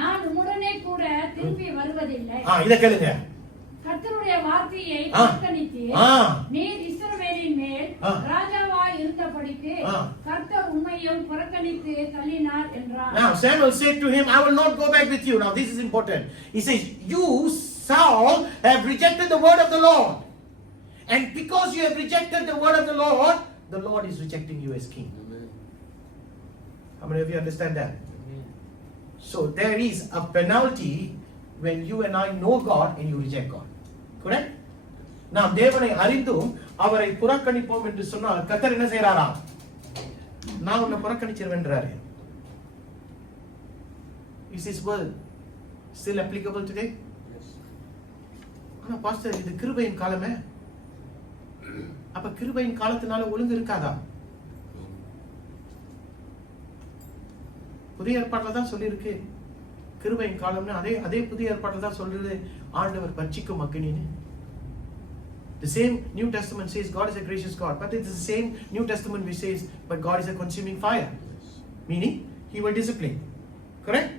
நான் உடனே கூட திரும்பி வருவதில்லை. இத கேளுங்க. கர்த்தருடைய வார்த்தையை புறக்கணித்து நீர் இஸ்ரவேலின் மேல் ராஜாவாய் இருந்தபடிக்கு கர்த்தர் உம்மையும் புறக்கணித்து தள்ளினார் என்றார். Now Samuel said to him, I will not go back with you. Now this is important. He says, you Saul have rejected the word of the Lord. And because you have rejected the word of the Lord is rejecting you as king. Amen. How many of you understand that? Amen. So there is a penalty when you and I know God and you reject God. Correct? நாம் தேவனை அறிந்தும் அவரை புறக்கணிப்போம் என்று சொன்னால் கர்த்தர் என்ன செய்யறாரா? நான் உன்னை புறக்கணிச்சிருவேன்றாரு. Is this word still applicable today? Yes. ஆனா பாஸ்டர், இது கிருபையின் காலமே. அப்ப கிருபையின் காலத்தினால ஒழுங்கு இருக்காதா? புதிய ஏற்பாட்டுல தான் சொல்லியிருக்கு கிருபையின் காலம்னு. அதே புதிய ஏற்பாட்டுல தான் சொல்றது ஆண்டவர் பட்சிக்கும் அக்கினின்னு. The same New Testament says God is a gracious God, but it is the same New Testament which says but God is a consuming fire. Yes. Meaning he will discipline. Correct?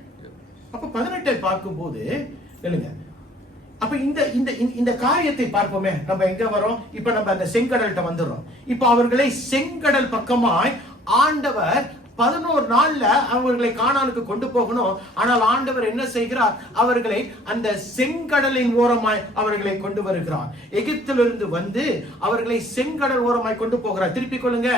அப்ப 18 பார்க்கும்போது இல்லைங்க, அப்ப இந்த காரியத்தை பார்ப்போமே. நம்ம எங்க வரோம்? இப்ப நம்ம அந்த செங்கடல்கிட்ட வந்துடுறோம். இப்ப அவர்களை செங்கடல் பக்கமாய் ஆண்டவர் 11 நாள்ல அவர்களை கானானுக்கு கொண்டு போகணும். ஆனால் ஆண்டவர் என்ன செய்கிறார்? அவர்களை அந்த செங்கடலின் ஓரமாய் அவர்களை கொண்டு வருகிறார். எகிப்திலிருந்து வந்து அவர்களை செங்கடல் ஓரமாய் கொண்டு போகிறார். திருப்பிக் கொள்ளுங்க,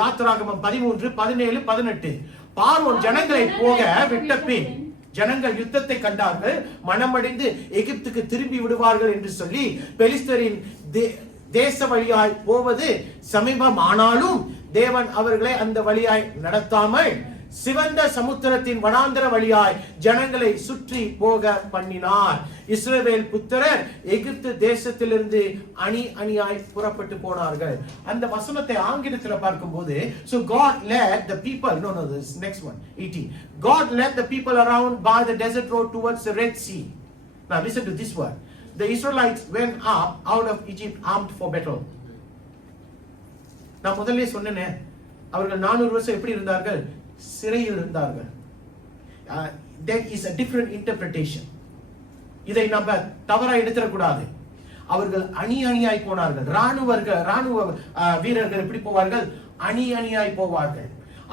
யாத்திராகமம் 13, 17, 18. பார்வோன் ஜனங்களை போக விட்ட பின் ஜனங்கள் யுத்தத்தை கண்டார்கள், மனமடைந்து எகிப்துக்கு திரும்பி விடுவார்கள் என்று சொல்லி பெலிஸ்தரின் தேச வழியாய் போவது சமீபம். ஆனாலும் தேவன் அவர்களை அந்த வழியாய் நடத்தாமல் சிவந்த சமுத்திரத்தின் வனாந்தர வழியாய் ஜனங்களை சுற்றி போக பண்ணினார். இஸ்ரவேல் புத்திரர் எகிப்து தேசத்திலிருந்து அணியாய் புறப்பட்டு போனார்கள். அந்த வசனத்தை ஆங்கிலத்தில் பார்க்கும்போது, so God led the people, no this next one 18. God led the people around by the desert road towards the Red Sea. Now listen to this word. The Israelites went up out of Egypt armed for battle. நான் முதல்ல சொன்னேனே, அவர்கள் 400 வருஷம் எப்படி இருந்தார்கள்? சிறையில் இருந்தார்கள். There is a different interpretation. இதை நம்ம தவறா எடுத்துடக்கூடாது. அவர்கள் அணியாய் போனார்கள். ராணுவ வீரர்கள் எப்படி போவார்கள்? அணியாய் போவார்கள்.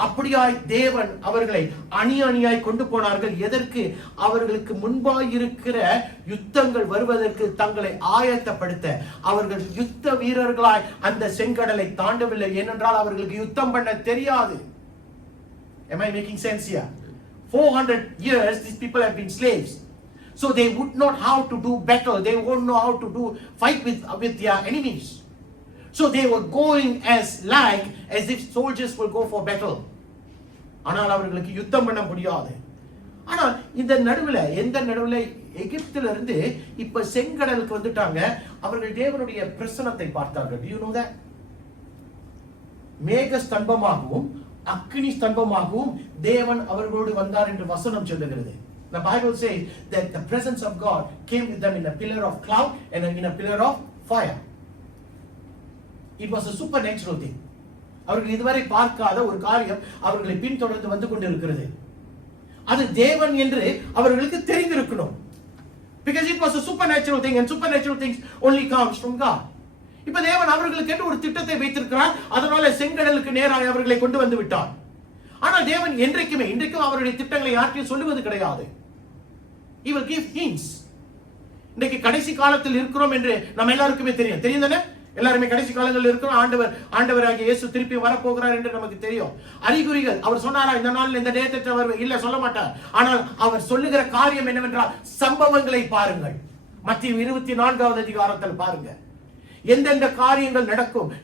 அப்படியாய் தேவன் அவர்களை அணியாய் கொண்டு போனார்கள். எதற்கு? அவர்களுக்கு முன்பாய் இருக்கிற யுத்தங்கள் வருவதற்கு தங்களை ஆயத்தப்படுத்த. அவர்கள் யுத்த வீரர்களாய் அந்த செங்கடலை தாண்டவில்லை. ஏனென்றால் அவர்களுக்கு யுத்தம் பண்ண தெரியாது. Am I making sense here? 400 years these people have been slaves. So they would not how to do battle. They won't know how to fight with their enemies. So they were going as if soldiers will go for battle. ஆனால் அவர்களுக்கு யுத்தம் பண்ண முடியாது. ஆனால் இந்த எந்த நடுவுல எகிப்திலிருந்து இப்ப செங்கடலுக்கு வந்துட்டாங்க. அவர்கள் தேவனுடைய பிரசன்னத்தை பார்த்தார்கள். Do you know that? மேக ஸ்தம்பமாகவும் அக்கினி ஸ்தம்பமாகவும் தேவன் அவர்களோடு வந்தார் என்று வசனம் சொல்லுகிறது. The Bible says that the presence of God came with them in a pillar of cloud and in a pillar of fire. It was a supernatural thing. அவர்கள் இதுவரை பார்க்காத ஒரு காரியம் அவர்களை பின்தொடர்ந்து வந்து கொண்டிருக்கிறது. அது தேவன் என்று அவர்களுக்கு தெரிந்திருக்கணும். Because it was a supernatural thing and supernatural things only comes from God. இப்ப தேவன் அவர்களுக்கு என்று ஒரு திட்டத்தை வைத்திருக்கிறார். அதனால செங்கடலுக்கு நேராக அவர்களை கொண்டு வந்து விட்டார். ஆனால் தேவன் இன்றைக்கும் அவருடைய திட்டங்களை யாருக்கும் சொல்லுவது கிடையாது. He will give hints. இன்றைக்கு கடைசி காலத்தில் இருக்கிறோம் என்று நம்ம எல்லாருக்குமே தெரியும் தானே? எல்லாருமே கடைசி காலங்களில் இருக்கிறோம். ஆண்டவராகிய இயேசு திருப்பி வரப்போகிறார் என்று நமக்கு தெரியும். அறிகுறிகள் அவர் சொன்னாரா இந்த நாள் இந்த நேரத்தை வருவேன்? இல்ல, சொல்ல மாட்டார். ஆனால் அவர் சொல்லுகிற காரியம் என்னவென்றால் சம்பவங்களை பாருங்கள். மத்திய 24வது அதிகாரத்தில் பாருங்க, எந்தெந்த காரியங்கள்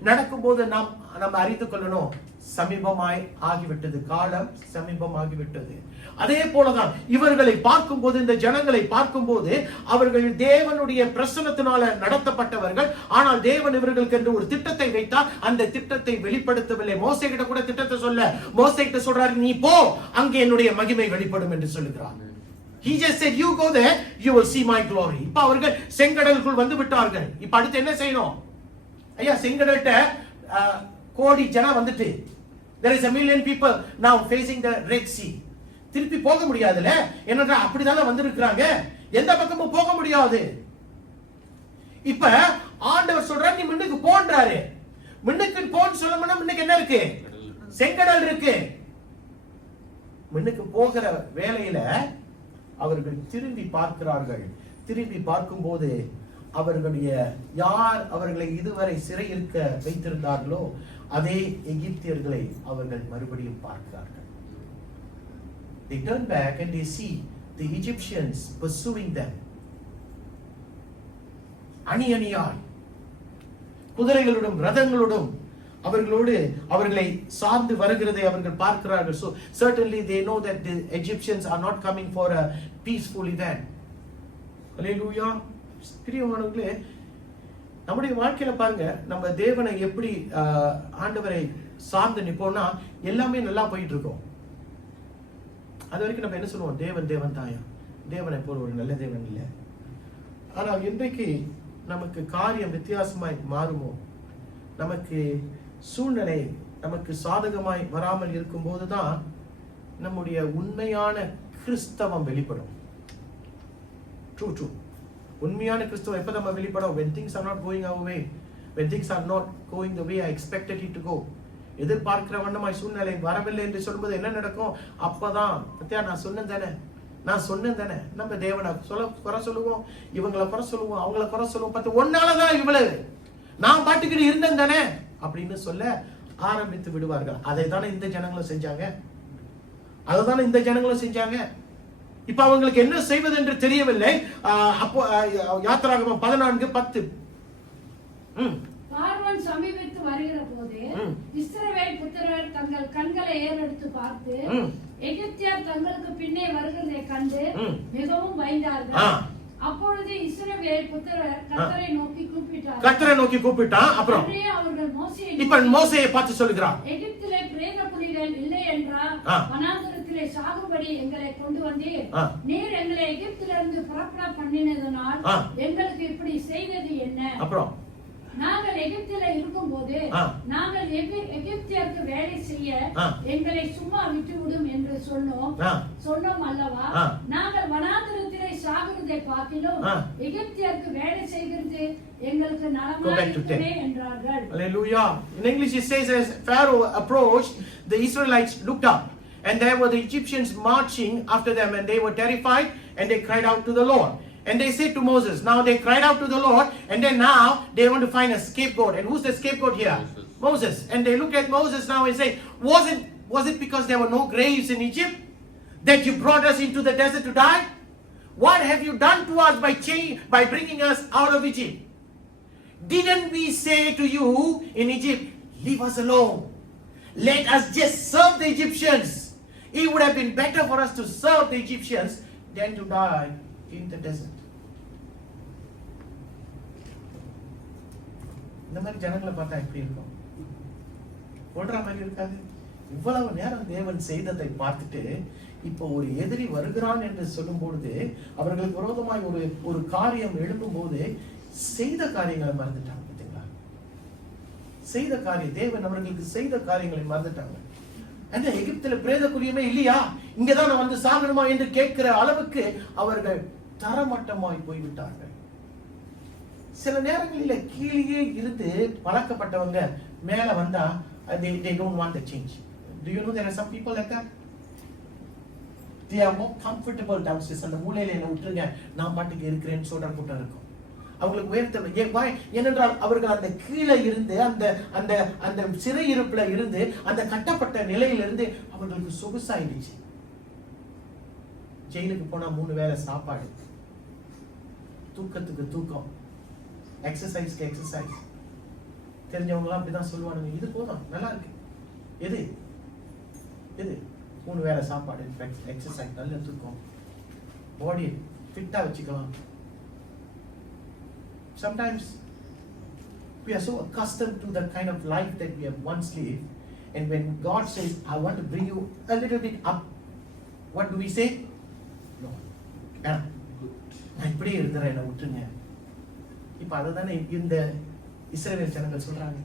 நடக்கும் போது நம்ம அறிந்து கொள்ளணும், சமீபமாய் ஆகிவிட்டது, காலம் சமீபமாகிவிட்டது. அதே போலதான் இவர்களை பார்க்கும்போது, இந்த ஜனங்களை பார்க்கும்போது, அவர்கள் தேவனுடைய பிரசன்னத்தினால நடத்தப்பட்டவர்கள். ஆனால் தேவன் இவர்களுக்கு என்று ஒரு திட்டத்தை வைத்தார். அந்த திட்டத்தை வெளிப்படுத்தவில்லை. மோசே கிட்ட கூட திட்டத்தை சொல்ல, மோசே கிட்ட சொல்றாரு, நீ போ, அங்கே என்னுடைய மகிமை வெளிப்படும் என்று சொல்லுகிறார். He just said, you go there, you will see my glory. இப்ப அவர்கள் செங்கடலுக்குள் வந்து விட்டார்கள். இப்ப அடுத்து என்ன செய்யணும்? ஐயா, செங்கடல்ட்ட கோடி ஜனம் வந்துட்டு, there is a million people now facing the Red Sea. திருப்பி போக முடியாதுல, என்னடா அப்படிதானே வந்திருக்கிறாங்க, எந்த பக்கமும் போக முடியாது. இப்ப ஆண்டவர் சொல்றாரு, நீ முன்னுக்கு போன்றாரு. முன்னுக்கு போன்னு சொல்லணும்னா முன்னுக்கு என்ன இருக்கு? செங்கடல் இருக்கு. முன்னுக்கு போகிற வேளையில அவர்கள் திரும்பி பார்க்கிறார்கள். திரும்பி பார்க்கும்போது யார் அவர்களை இதுவரை சிறை இருக்க வைத்திருந்தார்களோ அதே எகிப்தியர்களை அவர்கள் மறுபடியும் பார்க்கிறார்கள். They turn back and they see the Egyptians pursuing them. அணியாய் குதிரைகளோடும் ரதங்களோடும் அவர்களை சார்ந்து வருகிறதை அவர்கள் பார்க்கிறார்கள். So certainly they know that the Egyptians are not coming for a peaceful event. Hallelujah. பிரியமானவர்களே, நம்முடைய வாழ்க்கையில பாருங்க, நம்ம தேவனை எப்படி ஆண்டவரை சார்ந்து நிப்போம்னா எல்லாமே நல்லா போயிட்டு இருக்கோம். அது வரைக்கும் நம்ம என்ன சொல்லுவோம்? தேவன் தாயா, தேவனை போல ஒரு நல்ல தேவன் இல்லை. ஆனால் இன்றைக்கு நமக்கு காரியம் வித்தியாசமாய் மாறுமோ, நமக்கு சூழ்நிலை நமக்கு சாதகமாய் வராமல் இருக்கும் போதுதான் நம்முடைய உண்மையான கிறிஸ்தவம் வெளிப்படும். ட்ரூ உண்மையான கிறிஸ்தவம் எப்ப நம்ம வெளிப்படும்? when things are not going our way, when things are not going the way I expected it to go. எதிர்பார்க்கிற வண்ணமாய் சூழ்நிலை வரவில்லை என்று சொல்லும்போது என்ன நடக்கும்? அப்பதான் பத்தியா நான் சொன்னேன் தானே. நம்ம தேவனை குறை சொல்லுவோம், இவங்களை குறை சொல்லுவோம், அவங்கள குறை சொல்லுவோம். பார்த்து ஒன்னாலதான் இவ்வளவு, நான் பாட்டுக்கிட்டு இருந்தேன் தானே அப்படின்னு சொல்ல ஆரம்பித்து விடுவார்கள். அதை தானே இந்த ஜனங்களும் செஞ்சாங்க. இப்ப அவங்களுக்கு என்ன செய்வது என்று தெரியவில்லை. அப்போ யாத்திராகமம் 14:10 பார்வோன் சமீபித்து வருகிற போது இஸ்ரவேல் புத்திரர் தங்கள் கண்களை ஏறெடுத்து பார்த்து எகிப்தியர் தங்களுக்கு பின்னே வருகிறதை கண்டு மிகவும் பயந்தார்கள். அப்பொழுது இஸ்ரவேல் புத்திரர் கர்த்தரை நோக்கி கூப்பிட்டான். அப்புறம் இப்ப மோசேயை பார்த்து சொல்லுகிறார், எகிப்திலே பிரேத குழிகள் இல்லை என்றால் வனாந்தரத்திலே சாகுபடி எங்களை கொண்டு வந்தீர். நீர் எங்களை எகிப்திலிருந்து புறப்பட பண்ணினதனால் எங்களுக்கு இப்படி செய்தது என்ன? அப்புறம் நாங்கள் எகிப்தில இருக்கும்போது நாங்கள் எகிப்தியருக்கு வேலை செய்ய எங்களை சும்மா விட்டுவிடும் என்று சொன்னோம் அல்லவா? நாங்கள் வனாந்தரத்திலே சாகுறதை பார்க்கிலும் எகிப்தியருக்கு வேலை செய்கிறது எங்களுக்கு நலமாயிருக்குமே என்றார்கள். Hallelujah. In English it says, as Pharaoh approached, the Israelites looked up, and there were the Egyptians marching after them, and they were terrified, and they cried out to the Lord. And they said to Moses, now they cried out to the Lord, and then now they want to find a scapegoat. And who's the scapegoat here? Moses. And they look at Moses now and say, was it because there were no graves in Egypt that you brought us into the desert to die? What have you done to us by bringing us out of Egypt? Didn't we say to you in Egypt, leave us alone, let us just serve the Egyptians? It would have been better for us to serve the Egyptians than to die in the desert. இந்த மாதிரி ஜனங்களை பார்த்தா எப்படி இருக்கும்? ஓடுற மாதிரி இருக்காது. இவ்வளவு நேரம் தேவன் செய்ததை பார்த்துட்டு இப்போ ஒரு எதிரி வருகிறான் என்று சொல்லும் பொழுது, அவர்களுக்கு விரோதமாய் ஒரு காரியம் எழும்பும் போது செய்த காரியங்களை மறந்துட்டாங்க. பார்த்தீங்களா? செய்த காரியம், தேவன் அவர்களுக்கு செய்த காரியங்களை மறந்துட்டாங்க. அந்த எகிப்தில பிரேத குழியுமே இல்லையா, இங்கதான் நான் வந்து சாகணுமா என்று கேட்கிற அளவுக்கு அவர்கள் தரமட்டமாய் போய்விட்டார்கள். சில நேரங்களில் கீழே இருந்து பழக்கப்பட்டவங்க மேல வந்தா they don't want the change. Do you know there are some people like that? They are more comfortable downstairs. அந்த மூலையில என்ன விட்டுருங்க, நான் பாட்டுக்கு இருக்கிறேன்னு சொல்ற கூட்டம் இருக்கும். அவங்களுக்கு உயர்த்த. ஏனென்றால் அவர்கள் அந்த கீழே இருந்து அந்த அந்த அந்த சிறையிருப்புல இருந்து அந்த கட்டப்பட்ட நிலையிலிருந்து அவர்களுக்கு சொகுசாயிடுச்சு. ஜெயிலுக்கு போனா 3 வேளை சாப்பாடு, தூக்கத்துக்கு தூக்கம், எக்ஸசைஸ்க்கு எக்ஸசைஸ். தெரிஞ்சவங்க எல்லாம் அப்படிதான் சொல்லுவானுங்க, இது போதும் நல்லா இருக்கு. எது எது 3 வேளை சாப்பாடு, எக்ஸசைஸ், நல்ல தூக்கம், பாடி ஃபிட்டா வச்சுக்கலாம். Sometimes we are so accustomed to the kind of life that we have once lived, and when God says, I want to bring you a little bit up, what do we say? No. நான் இப்படியே இருக்கிறேன், என்ன விட்டுருங்க. இப்ப அதுதானே இந்த இஸ்ரவேல் ஜனங்கள் சொல்றாங்க.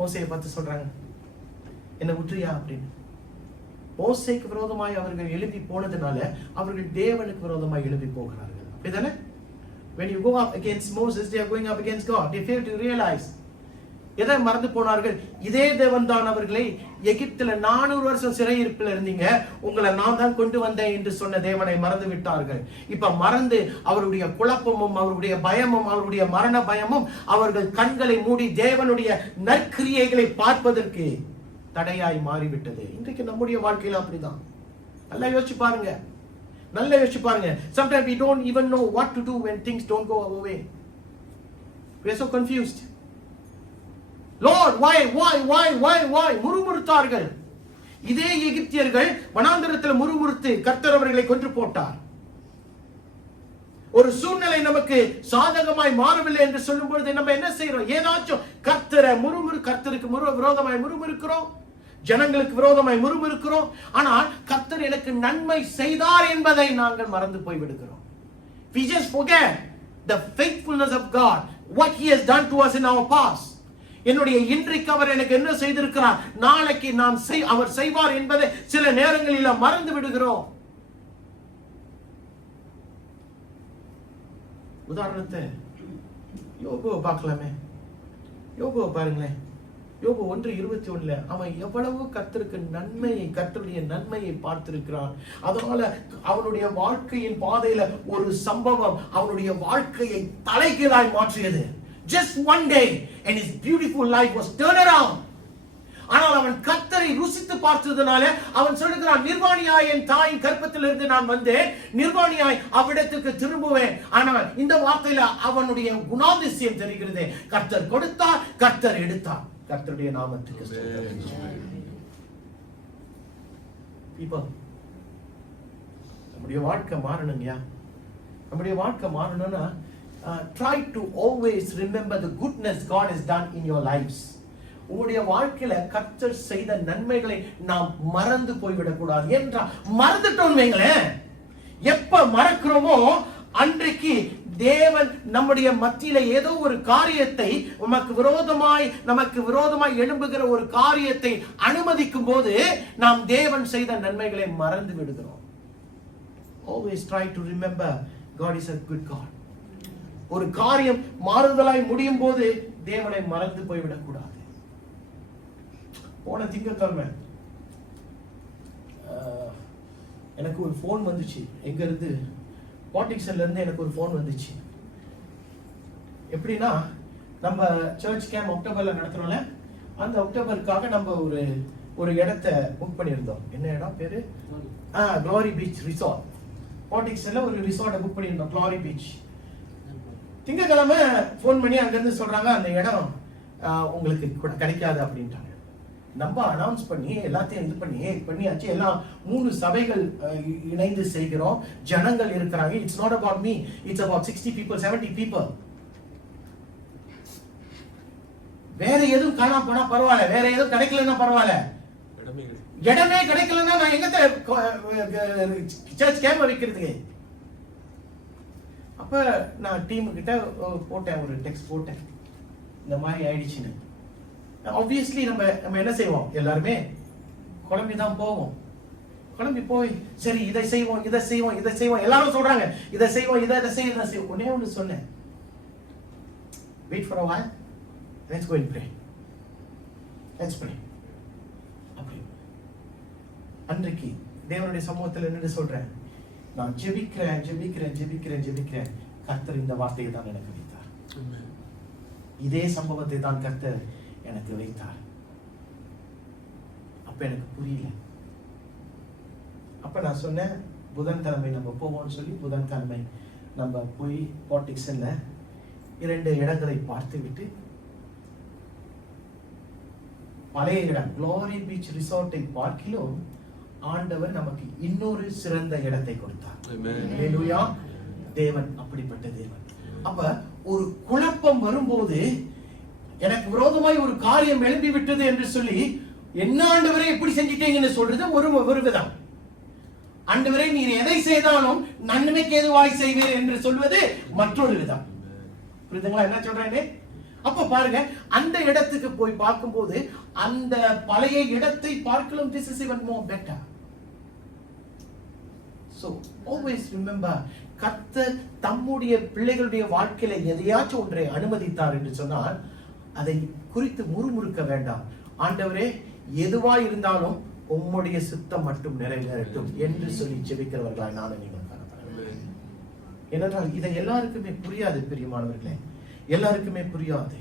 மோசேயை பார்த்து சொல்றாங்க, என்ன விட்டுறியா அப்படின்னு. மோசேக்கு விரோதமாய் அவர்கள் எழுப்பி போனதுனால அவர்கள் தேவனுக்கு விரோதமாய் எழுப்பி போகிறார்கள். அப்படிதானே? When you go up against Moses, they are going up against God. They fail to realize. எதை மறந்து போனார்கள்? இதே தேவன் தான் அவர்களை எகிப்தில 400 வருஷம் சிறையிருப்பில் இருந்தீங்க, உங்களை நான் தான் கொண்டு வந்தேன் என்று சொன்ன தேவனை மறந்து விட்டார்கள். இப்ப மறந்து அவருடைய குழப்பமும் அவருடைய பயமும் அவருடைய மரண பயமும் அவர்கள் கண்களை மூடி தேவனுடைய நற்கிரியைகளை பார்ப்பதற்கு தடையாய் மாறிவிட்டது. இன்றைக்கு நம்முடைய வாழ்க்கையில அப்படிதான். நல்லா யோசிச்சு பாருங்க, நல்லா யோசிச்சு பாருங்க. Sometimes we don't even know what to do when things don't go our way. We are so confused. Lord, why? முறுமுறுத்தார்கள். இதே எகிப்தியர்கள் வனாந்தரத்தில் முறுமுறுத்து கர்த்தர் அவர்களை கொன்று போட்டார். ஒரு சூழ்நிலை நமக்கு சாதகமாய் மாறவில்லை என்று சொல்லும் பொழுது நம்ம என்ன செய்யறோம்? ஏதாச்சும் கர்த்தருக்கு விரோதமாய் முறுமுறுக்கிறோம், ஜனங்களுக்கு விரோதமாய் முறுமுறுக்கிறோம். ஆனால் கர்த்தர் எனக்கு நன்மை செய்தார் என்பதை நாங்கள் மறந்து போய் விடுகிறோம். We just forget the faithfulness of God, what he has done to us in our past. என்னுடைய இன்றைக்கு அவர் எனக்கு என்ன செய்திருக்கிறார், நாளைக்கு அவர் செய்வார் என்பதை சில நேரங்களில் மறந்து விடுகிறோம். உதாரணத்தை யோபுவை பார்க்கலாமே. யோபுவை பாருங்களேன். யோபு 1:21 அவன் எவ்வளவு கர்த்தருடைய நன்மையை பார்த்திருக்கிறான். அதனால அவனுடைய வாழ்க்கையின் பாதையில ஒரு சம்பவம் அவனுடைய வாழ்க்கையை தலைகீழாய் மாற்றியது. Just one day and his beautiful life was turned around. ஆனால் அவன் கர்த்தரை ருசித்து பார்த்ததுனால அவன் சொல்லுகிறான், நிர்வாணியாய் என் தாயின் கர்ப்பத்திலிருந்து நான் வந்தேன், நிர்வாணியாய் அவ்விடத்துக்கு திரும்புவேன். ஆனால் இந்த வார்த்தையில அவனுடைய குணாதிசயம் தெரிகிறது. கர்த்தர் கொடுத்தார், கர்த்தர் எடுத்தார். கர்த்தருடைய நாமத்துக்கு இப்போ நம்முடைய வாழ்க்கை மாறணுங்கயா. நம்முடைய வாழ்க்கை மாறணும்னா try to always remember the goodness God has done in your lives. உங்களுடைய வாழ்க்கையில கர்த்தர் செய்த நன்மைகளை நாம் மறந்து போய்விடக் கூடாது. என்றா மறந்துட்டோம் வைங்களேன், எப்ப மறக்கிறோமோ அன்றைக்கு தேவன் நம்முடைய மத்தியில ஏதோ ஒரு காரியத்தை நமக்கு விரோதமாய் எழும்புகிற ஒரு காரியத்தை அனுமதிக்கும் போது நாம் தேவன் செய்த நன்மைகளை மறந்து விடுகிறோம். Always try to remember God is a good God. ஒரு காரியம் மாறுதலாய் முடியும் போது தேவனை மறந்து போய்விடக் கூடாது. போன திங்கட்கிழமை எனக்கு ஒரு போன் வந்துச்சு. எங்க இருந்து? பாட்டிக்ஸ்ல இருந்து எனக்கு ஒரு போன் வந்துச்சு. எப்படின்னா, நம்ம சர்ச் கேம்ப் அக்டோபர்ல நடத்துறோம்ல, அந்த அக்டோபருக்காக நம்ம ஒரு இடத்தை புக் பண்ணியிருந்தோம். என்ன இடம் பேரு? Glory beach resort. பாட்டிக்ஸ்ல ஒரு ரிசார்ட்டை புக் பண்ணியிருந்தோம், க்ளோரி பீச். திங்கட்கிழமை போன் பண்ணி அங்கிருந்து சொல்றாங்க, அந்த இடம் உங்களுக்கு கிடைக்காது அப்படின்ட்டாங்க. நம்ம அனௌன்ஸ் பண்ணி எல்லாத்தையும் இது பண்ணியாச்சு. எல்லாம் 3 சபைகள் இணைந்து செய்கிறோம். ஜனங்கள் இருக்கிறாங்க. It's not about me, it's about 60 people, 70 people. வேற எதுவும் காணாம போனா பரவாயில்ல, வேற எதுவும் கிடைக்கலன்னா பரவாயில்ல. இடமே கிடைக்கலன்னா நான் எங்க சர்ச் கேம்ப் வைக்கிறதுக்கு? அப்ப நான் டீம் கிட்ட போட்டேன், ஒரு டெக்ஸ்ட் போட்டேன், இந்த மாதிரி ஆயிடுச்சுன்னு. ஆப்வியஸ்லி நம்ம என்ன செய்வோம்? எல்லாருமே குழம்பிதான் போவோம். குழம்பி போய் சரி இதை செய்வோம் எல்லாரும் சொல்றாங்க, இதை செய்வோம், இதை செய்வோம். ஒன்னே ஒன்று சொன்னேன், wait for a while, let's go and pray. அப்படி அன்றைக்கு தேவனுடைய சமூகத்தில் நின்று சொல்றேன், நான் ஜெபிக்கிறேன். கர்த்தர் இந்த வார்த்தையை தான் எனக்கு வைத்தார். இதே சம்பவத்தை தான் கர்த்தர் எனக்கு வைத்தார். அப்ப எனக்கு புரியல. அப்ப நான் சொன்னேன், புதன்கிழமை நம்ம போவோம்னு சொல்லி புதன்கிழமை நம்ம போய் பாட்டிக்ஸ்ல 2 இடங்களை பார்த்து விட்டு, பழைய இடம் க்ளோரி பீச் ரிசார்ட்டை பார்க்கிலும் ஆண்டவர் நமக்கு இன்னொரு சிறந்த இடத்தை கொடுத்தார். ஹல்லேலூயா. தேவன் அப்படிப்பட்ட தேவன். அப்ப ஒரு குழப்பம் வரும்போது, எனக்கு விரோதமாய் ஒரு காரியம் எழும்பி விட்டது என்று சொல்லி, என்ன ஆண்டவரே எப்படி செஞ்சிட்டீங்கன்னு சொல்றது ஒரு விதம். ஆண்டவரே நீர் எதை செய்தாலும் நன்மைக்கு ஏதுவாய் செய்வீர் என்று சொல்வது மற்றொரு விதம். புரியுதுங்களா என்ன சொல்றேன்னு? அப்ப பாருங்க, அந்த இடத்துக்கு போய் பார்க்கும்போது அந்த பழைய இடத்தை பார்க்கலாம், this is even more better. So always remember, கர்த்தர் தம்முடைய பிள்ளைகளுடைய வாழ்க்கையில எதையாச்சும் ஒன்றை அனுமதித்தார் என்று சொன்னால் அதை குறித்து முறுமுறுக்க வேண்டாம். ஆண்டவரே எதுவா இருந்தாலும் உம்முடைய சித்தம் மட்டும் நிறைவேறட்டும் என்று சொல்லி ஜெபிக்கிறவர்களாய் நானும் நீங்கள் காணப்படுகிறேன். ஏனென்றால் இதை எல்லாருக்குமே புரியாது பிரியமானவர்களே, எல்லாருக்குமே புரியாது.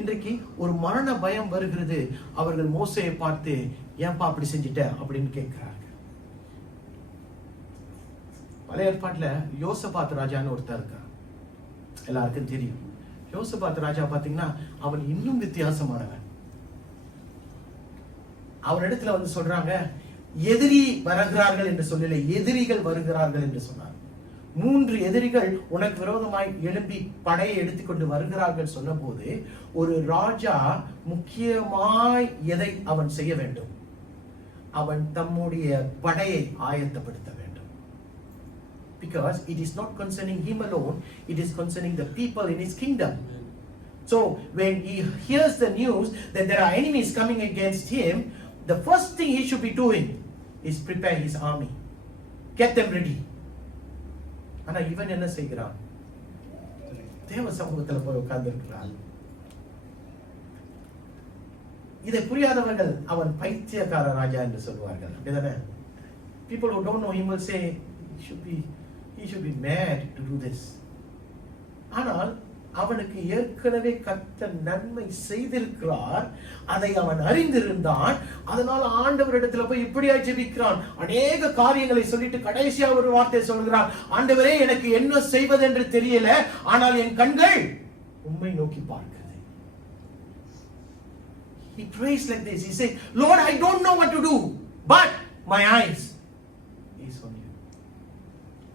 இன்றைக்கு ஒரு மரண பயம் வருகிறது. அவர்கள் மோசேயை பார்த்து, ஏன்பா அப்படி செஞ்சிட்ட அப்படின்னு கேட்கிறார்கள். பழைய ஏற்பாட்டுல யோசபாத் ராஜான்னு ஒருத்தர் இருக்கான், எல்லாருக்கும் தெரியும். யோசபாத் ராஜா பாத்தீங்கன்னா அவன் இன்னும் வித்தியாசமானவன். அவனிடத்துல வந்து சொல்றாங்க, எதிரி வருகிறார்கள் என்று சொல்லல, எதிரிகள் வருகிறார்கள் என்று சொன்னார். 3 எதிரிகள் உனக்கு விரோதமாய் எழும்பி படையை எடுத்துக்கொண்டு வருகிறார்கள் சொன்ன போது, ஒரு ராஜா முக்கியமாய் எதை அவன் செய்ய வேண்டும்? அவன் தம்முடைய படையை ஆயத்தப்படுத்த வேண்டும். Because it is not concerning him alone, it is concerning the people in his kingdom. So when he hears the news that there are enemies coming against him, the first thing he should be doing is prepare his army, get them ready. ஆனா இவன் என்ன செய்கிறான்? தேவ சமூகத்துல போய் உட்கார்ந்து இருக்கிறான். இதை புரியாதவர்கள் அவன் பைத்தியக்கார ராஜா என்று சொல்வார்கள். அப்படிதானே? People who don't know him will say he should be mad to do this. ஆனால் அவனுக்கு ஏற்கனவே கர்த்தர் நன்மை செய்திருக்கிறார், அதை அவன் அறிந்திருந்தான். அதனால ஆண்டவரிடத்துல போய் இப்படியா ஜெபிக்கிறான். அநேக காரியங்களை சொல்லிட்டு கடைசியா ஒரு வார்த்தை சொல்கிறான், ஆண்டவரே எனக்கு என்ன செய்வது என்று தெரியல, ஆனால் என் கண்கள் உம்மை நோக்கி பார்க்கிறது. He prays like this. He says, Lord, I don't know what to do, but my eyes is on you.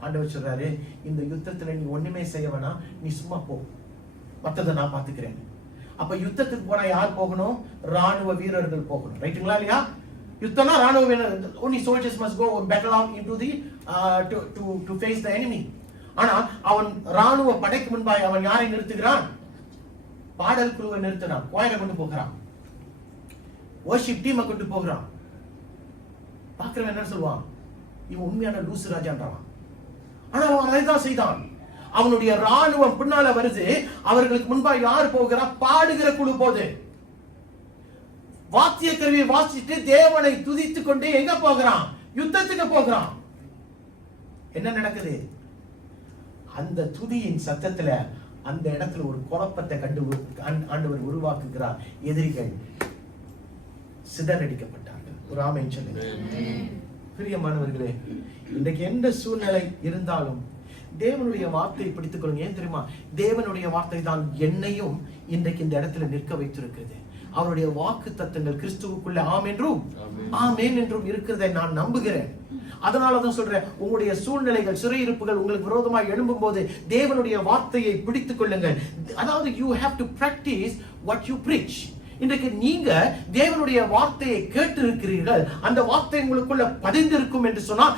ஆண்டவர் சொல்றாரு, இந்த யுத்தத்துல நீ ஒண்ணுமே செய்ய வேணாம், நீ சும்மா போ, மத்தத நான் பாத்துக்கிறேன். அப்ப யுத்தத்துக்கு போனா யார் போகணும்? ராணுவ வீரர்கள் போகணும். ரைட்டுங்களா இல்லையா? யுத்தம்னா ராணுவ வீரர்கள், only soldiers must go and battle out into the to face the enemy. ஆனா அவன் ராணுவ படைக்கு முன்பாக அவன் யாரை நிறுத்துகிறான்? பாடல் குழுவை நிறுத்தினான், கோயிலை கொண்டு போகிறான், வர்ஷிப் டீமை கொண்டு போகிறான். பாக்குறவன் என்ன சொல்லுவான்? இவன் உண்மையான லூசு ராஜான்றான். ஆனா அவன் அதைதான் செய்தான். அவனுடைய ராணுவம் பின்னால வருது. அவர்களுக்கு முன்பாக யார் போகிறா? பாடுகிற குழு போது. வாத்திய கருவியை வாசிட்டு தேவனை துதித்துக் கொண்டு எங்க போகிறான்? யுத்தத்துக்கு போகிறான். என்ன நடக்குது? அந்த துதியின் சத்தத்துல அந்த இடத்துல ஒரு குழப்பத்தை கண்டு ஆண்டவர் உருவாக்குகிறார். எதிரிகள் சிதறடிக்கப்பட்டார்கள். ஒரு ஆமென் சொல்லுங்க. பிரியமானவர்களே, இன்றைக்கு எந்த சூழ்நிலை இருந்தாலும் தேவனுடைய வார்த்தையை பிடித்துக் கொள்ளுங்க. ஏன் தெரியுமா? தேவனுடைய வார்த்தை தான் என்னையும் இன்றைக்கு இந்த இடத்துல நிற்க வைத்திருக்கிறது. அவருடைய வாக்கு தத்தங்கள் கிறிஸ்துவுக்குள்ள ஆம் என்றும் ஆமென் என்றும் இருக்கிறதை நான் நம்புகிறேன். அதனாலதான் சொல்றேன், உங்களுடைய சூழ்நிலைகள், சிறையிருப்புகள் உங்களுக்கு விரோதமாக எழும்பும் போது தேவனுடைய வார்த்தையை பிடித்துக் கொள்ளுங்கள். அதாவது you have to practice what you preach. இன்றைக்கு நீங்க தேவனுடைய வார்த்தையை கேட்டு இருக்கிறீர்கள், அந்த வார்த்தை உங்களுக்குள்ள பதிந்திருக்கும் என்று சொன்னால்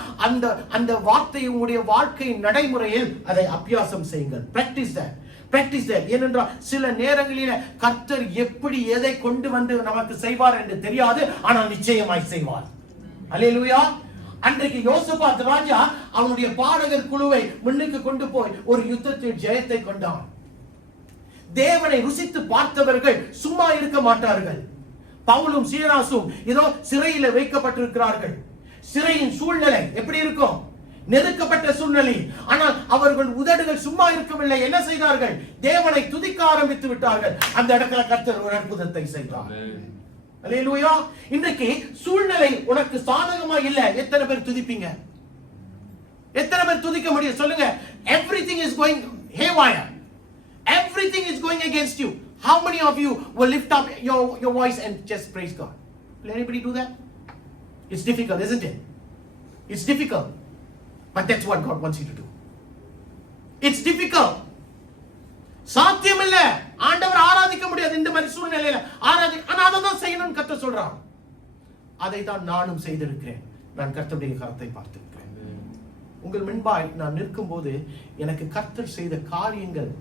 அந்த வார்த்தையை உங்களுடைய வாழ்க்கை நடைமுறையில் அதை அபியாசம் செய்யுங்கள். Practice that. ஏனென்றால் சில நேரங்களில கர்த்தர் எப்படி எதை கொண்டு வந்து நமக்கு செய்வார் என்று தெரியாது, ஆனால் நிச்சயமாய் செய்வார். அல்லேலூயா. அன்றைக்கு யோசபாத் ராஜா அவனுடைய பாடகர் குழுவை முன்னுக்கு கொண்டு போய் ஒரு யுத்தத்தில் ஜெயத்தை கொண்டான். தேவனை ருசித்து பார்த்தவர்கள் சும்மா இருக்க மாட்டார்கள். பவுலும் சீலாசும் இதோ சிறையில் வைக்கப்பட்டிருக்கிறார்கள். சிறையின் சூழ்நிலை எப்படி இருக்கும்? நெருக்கப்பட்ட சூழ்நிலை. ஆனால் அவர்கள் உதடுகள் சும்மா இருக்கவில்லை. என்ன செய்தார்கள்? தேவனை துதிக்க ஆரம்பித்து விட்டார்கள். அந்த இடத்துல கர்த்தர் ஒரு அற்புதத்தை செய்தார். அல்லேலூயா. இன்றைக்கு சூழ்நிலை உனக்கு சாதகமா இல்ல, எத்தனை பேர் துதிப்பீங்க? எத்தனை பேர் துதிக்க முடியும் சொல்லுங்க? Everything is going haywire. Everything is going against you. How many of you will lift up your voice and just praise God? Will anybody do that? It's difficult, isn't it? It's difficult. But that's what God wants you to do. It's difficult. சாத்தியம் இல்ல. ஆண்டவர் ஆராதிக்க முடியாது இந்த மாதிரி சூழ்நிலையில. ஆனா அதை தான் செய்யணும்னு கர்த்தர் சொல்றார். அதை தான் நானும் செய்திருக்கிறேன். நான் கர்த்தருடைய கரத்தை பார்த்திருக்கிறேன். உங்கள் முன்பாய் நான் நிற்கும் போது எனக்கு கர்த்தர் செய்த காரியங்கள்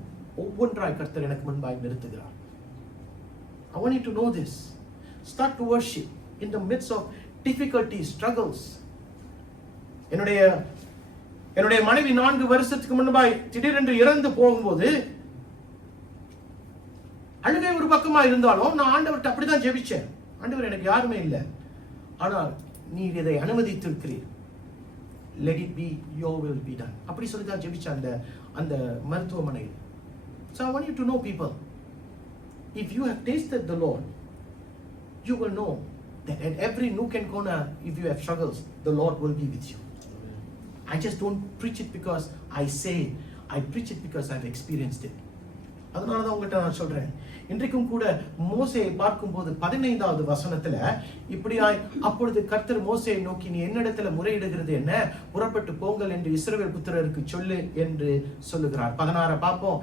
ஒவ்வொன்றாய் கர்த்தர் எனக்கு முன்பாய் நிறுத்துகிறார். I want you to know this. Start to worship in the midst of difficulties, struggles. என்னுடைய மனைவி 4 வருஷத்துக்கு முன்பாய் திடீரென்று இறந்து போகும்போது அழுகை ஒரு பக்கமா இருந்தாலும் நான் ஆண்டவர்கிட்ட அப்படிதான் ஜெபிச்சேன். ஆண்டவர் எனக்கு யாருமே இல்லை, ஆனால் நீர் இதை அனுமதித்திருக்கிறீர். Let it be, your will be done. அப்படி சொல்லி தான் ஜெபிச்சேன் அந்த மருத்துவமனையில். So I want you to know, people, if you have tasted the Lord, you will know that at every nook and corner, if you have struggles, the Lord will be with you. I just don't preach it because I say, I preach it because I've experienced it. அதனால தான் உங்கள்கிட்ட நான் சொல்றேன். இன்றைக்கும் கூட மோசேயை பார்க்கும்போது 15வது வசனத்துல இப்படியாய் அப்பொழுது கர்த்தர் மோசேயை நோக்கி, நீ என்னிடத்துல முறையிடுகிறது என்ன? புறப்பட்டு போங்கள் என்று இஸ்ரவேல் புத்திரருக்கு சொல்லு என்று சொல்லுகிறார். 16 பார்ப்போம்.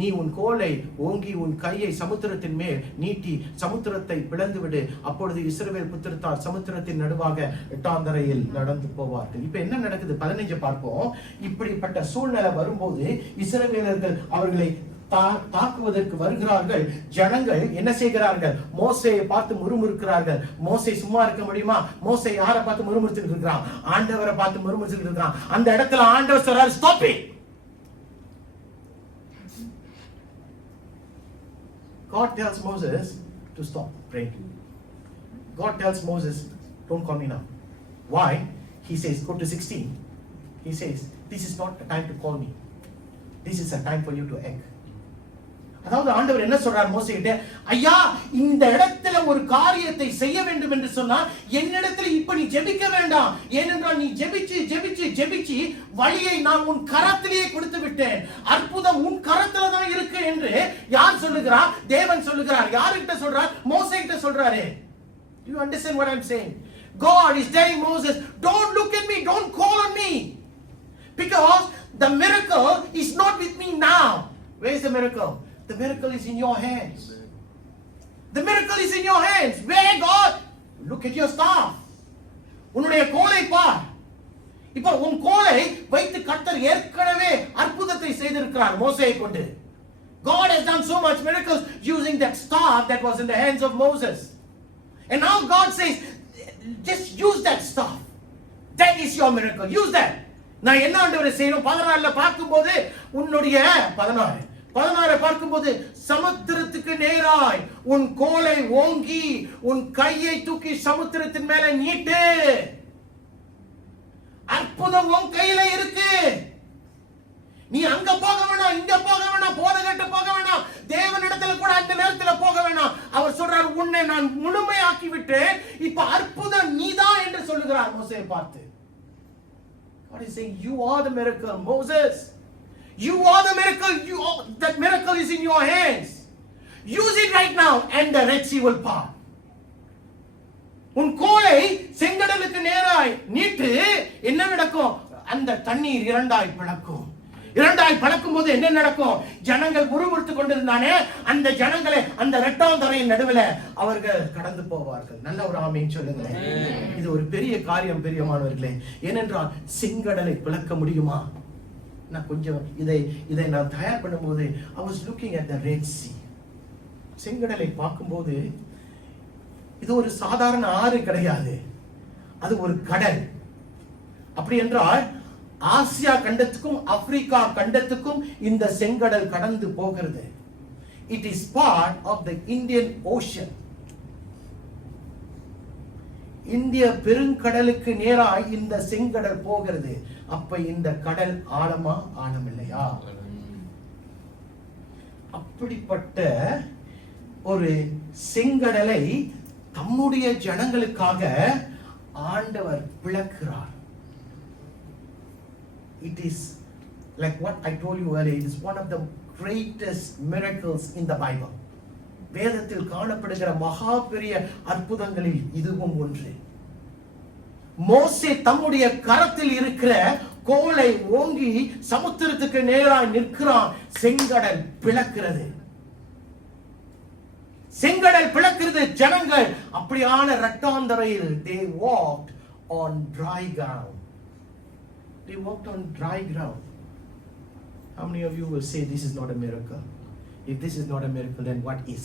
நீ உன் கோலை ஓங்கி உன் கையை சமுத்திரத்தின் மேல் நீட்டி சமுத்திரத்தை பிளந்து விடு. அப்பொழுது இஸ்ரவேல் புத்திரத்தார் சமுத்திரத்தின் நடுவாக எட்டாந்தரையில் நடந்து போவார்கள். இப்ப என்ன நடக்குது? 15 பார்ப்போம். இப்படிப்பட்ட சூழ்நிலை வரும்போது இஸ்ரவேலர்கள் அவர்களை தாக்குவதற்கு வருகிறார்கள். ஜனங்கள் என்ன செய்கிறார்கள்? மோசேயை பார்த்து முறுமுறுக்கிறார்கள். மோசே சும்மா இருக்க முடியுமா? மோசே யாரை பார்த்து முறுமுறுத்திட்டு இருக்கிறான்? ஆண்டவரை பார்த்து முறுமுறுத்திட்டு இருக்கிறான். அந்த இடத்துல ஆண்டவர் சொல்றாரு, stop it. God tells Moses to stop praying. God tells Moses, don't call me now. Why? He says, go to 16. He says, this is not the time to call me. This is a time for you to act. அதாவது ஆண்டவர் என்ன சொல்றார் மோசேகிட்ட? ஐயா, இந்த இடத்துல ஒரு காரியத்தை செய்ய வேண்டும் என்று சொன்னா என்னிடத்துல இப்ப நீ ஜெபிக்க வேண்டாம். ஏனென்றால் நீ ஜெபிச்சு வழியை நான் உன் கரத்திலேயே கொடுத்து விட்டேன். அற்புதம் உன் கரத்துல தான் இருக்கு என்று யார் சொல்லுகிறார்? தேவன் சொல்லுகிறார். யார்கிட்ட சொல்றார்? மோசேகிட்ட சொல்றாரு. You understand what I'm saying? God is telling Moses, don't look at me, don't call on me, because the miracle is not with me now. Where is the miracle? The miracle is in your hands. The miracle is in your hands. Where, God? Look at your staff. உன்னுடைய கோலை பார். இப்ப உன் கோலை வைத்து கர்த்தர் ஏற்கனவே அற்புதத்தை செய்திருக்கிறார் மோசேயை கொண்டு. God has done so much miracles using that staff that was in the hands of Moses. And now God says, just use that staff. That is your miracle. Use that. நான் என்ன ஆண்டவரே செய்யணும்? 14ல பார்க்கும்போது உன்னுடைய 16 பார்க்கும்போது சமுத்திரத்துக்கு நேராய் உன் கோலை ஓங்கி உன் கையை தூக்கி சமுத்திரத்தின் மேல நீட்டு. அற்புதம் உன் கையில இருக்கு. நீ அங்க போக வேணாம், இங்க போக வேணாம், போதகட்ட போக வேணாம், தேவனிடத்துல கூட அந்த நேரத்துல போக வேணாம். அவர் சொல்றார், உன்னை நான் முழுமையாக்கி விட்டேன், இப்ப அற்புதம் நீதான் என்று சொல்லுகிறார் மோசேயை பார்த்து. God is saying, you are the miracle, Moses. You are the miracle. That miracle is in your hands. Use it right now and the Red Sea will part. உன் கோலை செங்கடலுக்கு நேராய் நீட்டு. என்ன நடக்கும்? அந்த தண்ணீர் இரண்டாய் பிளக்கும். இரண்டாய் பிளக்கும் போது என்ன நடக்கும்? ஜனங்கள் முறுமுறுத்துக் கொண்டிருந்தானே, அந்த ஜனங்களை அந்த இரட்டாந்தரையின் நடுவில் அவர்கள் கடந்து போவார்கள். நல்ல ஒரு ஆமீன் சொல்லுங்க. இது ஒரு பெரிய காரியம் பிரியமானவர்களே. ஏனென்றால் செங்கடலை பிளக்க முடியுமா? நான் கொஞ்சம் இதை நான் தயார் பண்ணும்போது I was looking at the Red Sea. செங்கடலை பார்க்கும்போது இது ஒரு சாதாரண ஆறு கிடையாது, அது ஒரு கடல். அப்படி என்றால் ஆசியா கண்டத்துக்கும் ஆப்பிரிக்கா கண்டத்துக்கும் இந்த செங்கடல் கடந்து போகிறது. It is part of the Indian Ocean. இந்திய பெருங்கடலுக்கு நேராய் இந்த செங்கடல் போகிறது. அப்ப இந்த கடல் ஆழமா, ஆழம் இல்லையா? அப்படிப்பட்ட ஒரு செங்கடலை தம்முடைய ஜனங்களுக்காக ஆண்டவர் பிளக்கிறார். It is like what I told you earlier, it is one of the greatest miracles in the Bible. வேதத்தில் காணப்படுகிற மகா பெரிய அற்புதங்களில் இதுவும் ஒன்று. மோசே தம்முடைய கரத்தில் இருக்கிற கோலை ஓங்கி சமுத்திரத்துக்கு நேராக நிற்கிறான். செங்கடல் பிளக்கிறது. செங்கடல் பிளக்கிறது. ஜனங்கள் அப்படியான இரட்டாந்தரையில் they walked on dry ground. They walked on dry ground. How many of you will say this is not a miracle? If this is not a miracle, then what is?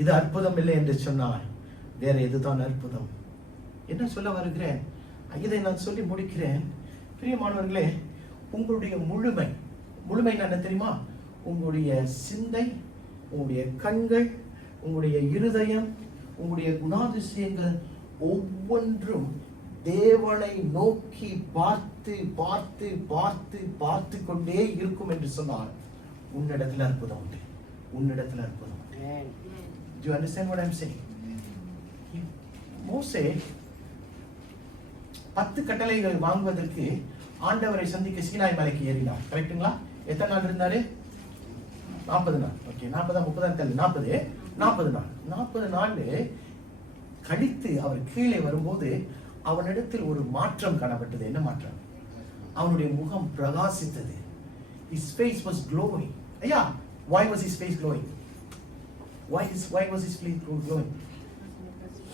இது அற்புதம் இல்லை என்று சொன்னால் வேற எதுதான் அற்புதம்? என்ன சொல்ல வருகிறேன்? இதை நான் சொல்லி முடிக்கிறேன். பிரியமானவர்களே, உங்களுடைய முழுமை என்ன தெரியுமா? உங்களுடைய சிந்தை, உங்களுடைய கண்கள், உங்களுடைய இருதயம், உங்களுடைய குணாதிசயங்கள் ஒவ்வொன்றும் தேவனை நோக்கி பார்த்து பார்த்து பார்த்து பார்த்து கொண்டே இருக்கும் என்று சொன்னால் உன்னிடத்தில் அற்புதம் உண்டு. உன்னிடத்தில் அற்புதம் உண்டு. Do you understand what I'm saying? மோசே 10 கட்டளைகள் வாங்குவதற்கு ஆண்டவரை சந்திக்க சீனாய் மலைக்கு ஏறினார். கரெக்ட்டுங்களா? எத்தனை நாள் இருந்தாரு? 40 நாள். ஓகே, 40 30 தெரியல, 40 நாள். 40 நாள் கழித்து அவர் கீழே வரும்போது அவனிடத்தில் ஒரு மாற்றம் காணப்பட்டது. என்ன மாற்றம்? அவனுடைய முகம் பிரகாசித்தது. His face was glowing. Yeah, why was his face glowing? Why was his face glowing?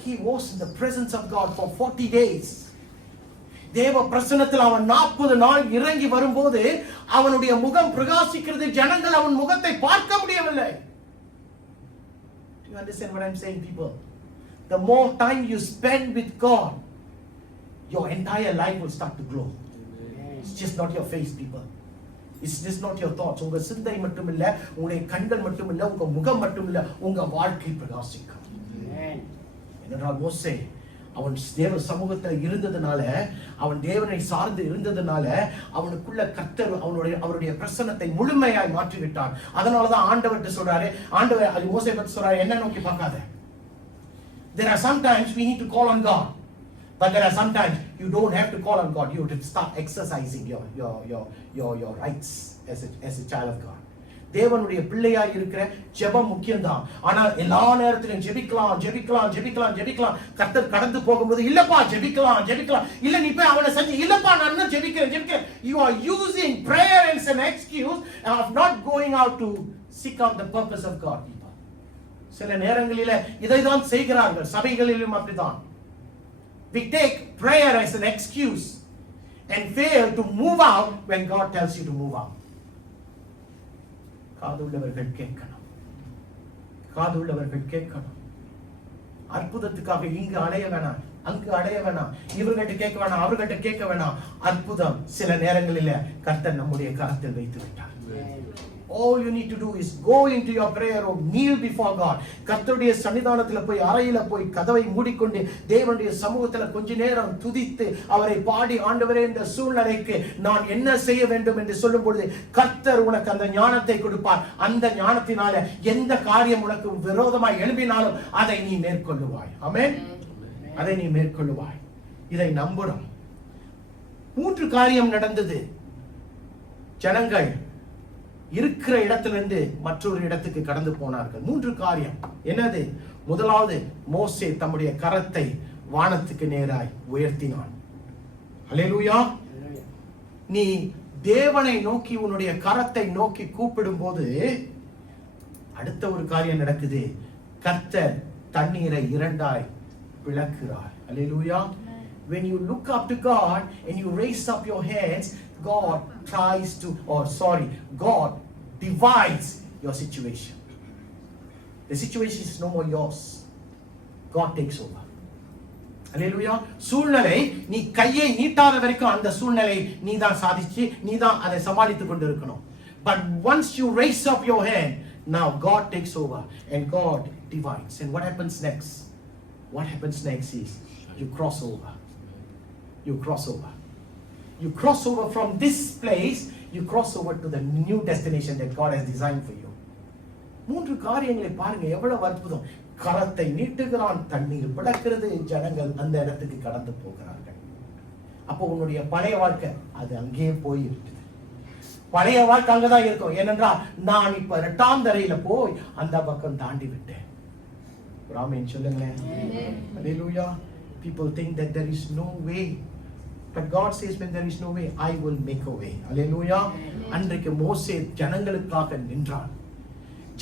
He was in the presence of God for 40 days. தேவ பிரசன்னத்தில் அவன் 40 நாள் இறங்கி வரும்போது அவனுடைய முகம் பிரகாசிக்கிறது. ஜனங்கள் அவன் முகத்தை பார்க்க முடியவில்லை. Do you understand what I'm saying, people? The more time you spend with God, your entire life will start to glow. It's just not your face, people. It's just not your thoughts. உங்க சிந்தை மட்டும் இல்ல, உங்களுடைய கண்கள் மட்டும் இல்ல, உங்க முகம் மட்டும் இல்ல, உங்க வாழ்க்கை பிரகாசிக்கும். என்னடா மோசே அவன் தேவ சமூகத்தில் இருந்ததுனால, அவன் தேவனை சார்ந்து இருந்ததுனால அவனுக்குள்ள கர்த்தர் அவருடைய பிரசன்னத்தை முழுமையாய் மாற்றி விட்டார். அதனாலதான் ஆண்டவர்கிட்ட சொல்றாரு, ஆண்டவர் மோசே பத்தி சொல்றாரு, என்ன நோக்கி பார்க்காத. There are sometimes we need to call on God, but there are sometimes you don't have to call on God. You have to start exercising your rights as a child of God. தேவனுடைய பிள்ளையா இருக்கிற ஜெபம் முக்கியம்தான். ஆனா எல்லா நேரத்திலும் ஜெபிக்கலாம். கர்த்தர் கடந்து போகும்போது இல்லப்பா ஜெபிக்கலாம், இல்ல நீ போய் அவனை செஞ்சு இல்லப்பா நான் இன்னும் ஜெபிக்கிறேன். You are using prayer as an excuse of not going out to seek out the purpose of God. சில நேரங்களிலே இதைதான் செய்கிறார்கள். சபைகளிலும் அப்படிதான். We take prayer as an excuse and fail to move out when God tells you to move out. காதுள்ளவர்கள் கேட்கணும். அற்புதத்துக்காக இங்கு அடைய வேணாம், அங்கு அடைய வேணாம், இவர்கிட்ட கேட்க வேணாம், அவர்கிட்ட கேட்க வேணாம். அற்புதம் சில நேரங்களில் கர்த்தர் நம்முடைய கரத்தில் வைத்து விட்டார். All you need to do is go into your prayer room, kneel before God. கர்த்தருடைய சன்னிதானத்தில் போய் அறையில போய் கதவை மூடிக்கொண்டு தேவனுடைய சமூகத்தில் கொஞ்ச நேரம் துதித்து அவரை பாடி, ஆண்டவரே இந்த சூழ்நிலைக்கு நான் என்ன செய்ய வேண்டும் என்று சொல்லும் பொழுது கர்த்தர் உனக்கு அந்த ஞானத்தை கொடுப்பார். அந்த ஞானத்தினால எந்த காரியம் உனக்கு விரோதமாய் எழும்பினாலும் அதை நீ மேற்கொள்ளுவாய். ஆமென். அதை நீ மேற்கொள்ளுவாய். இதை நம்பணும். 3 காரியம் நடந்தது. ஜனங்கள் இருக்கிற இடத்திலிருந்து மற்றொரு இடத்துக்கு கடந்து போனார்கள். 3 காரியம். என்னது? முதலாவது, மோசே தம்முடைய கரத்தை வானத்துக்கு நேராய் உயர்த்தினான். ஹல்லேலூயா. நீ தேவனை நோக்கி உன்னுடைய கரத்தை நோக்கி கூப்பிடும் போது அடுத்த ஒரு காரியம் நடக்குது. கர்த்தர் தண்ணீரை 2ஆய் பிளக்கிறார். ஹல்லேலூயா. When you look up to God and you raise up your hands, God divides your situation. The situation is no more yours. God takes over. Hallelujah. சூழ்நிலை நீ கையை நீட்டாத வரைக்கும் அந்த சூழ்நிலை நீ தான் சாதிச்சு நீ தான் அதை சமாளித்துக் கொண்டிருக்கணும். But once you raise up your hand, now God takes over and God divides. And what happens next? What happens next is You cross over. You cross over. You cross over from this place, you cross over to the new destination that God has designed for you. 3 காரியங்களை பாருங்க, எவ்வளவு அற்புதம். கரத்தை நீட்டுகிறான், தண்ணீர் பிளக்கிறது, ஜனங்கள் அந்த இடத்துக்கு கடந்து போகிறார்கள். அப்போ உன்னுடைய பழைய வாழ்க்கை அது அங்கேயே போயிருக்கு. பழைய வாழ்க்கை அங்கதான் இருக்கும். ஏனென்றால் நான் இப்ப 2ஆம் தரையில போய் அந்த பக்கம் தாண்டி விட்டேன். ஆமென் சொல்லுங்களேன். Hallelujah. People think that there is no way, but God says when there is no way, I will make a way. Hallelujah. அன்றைக்கு மோசே ஜனங்களுக்காக நின்றான்.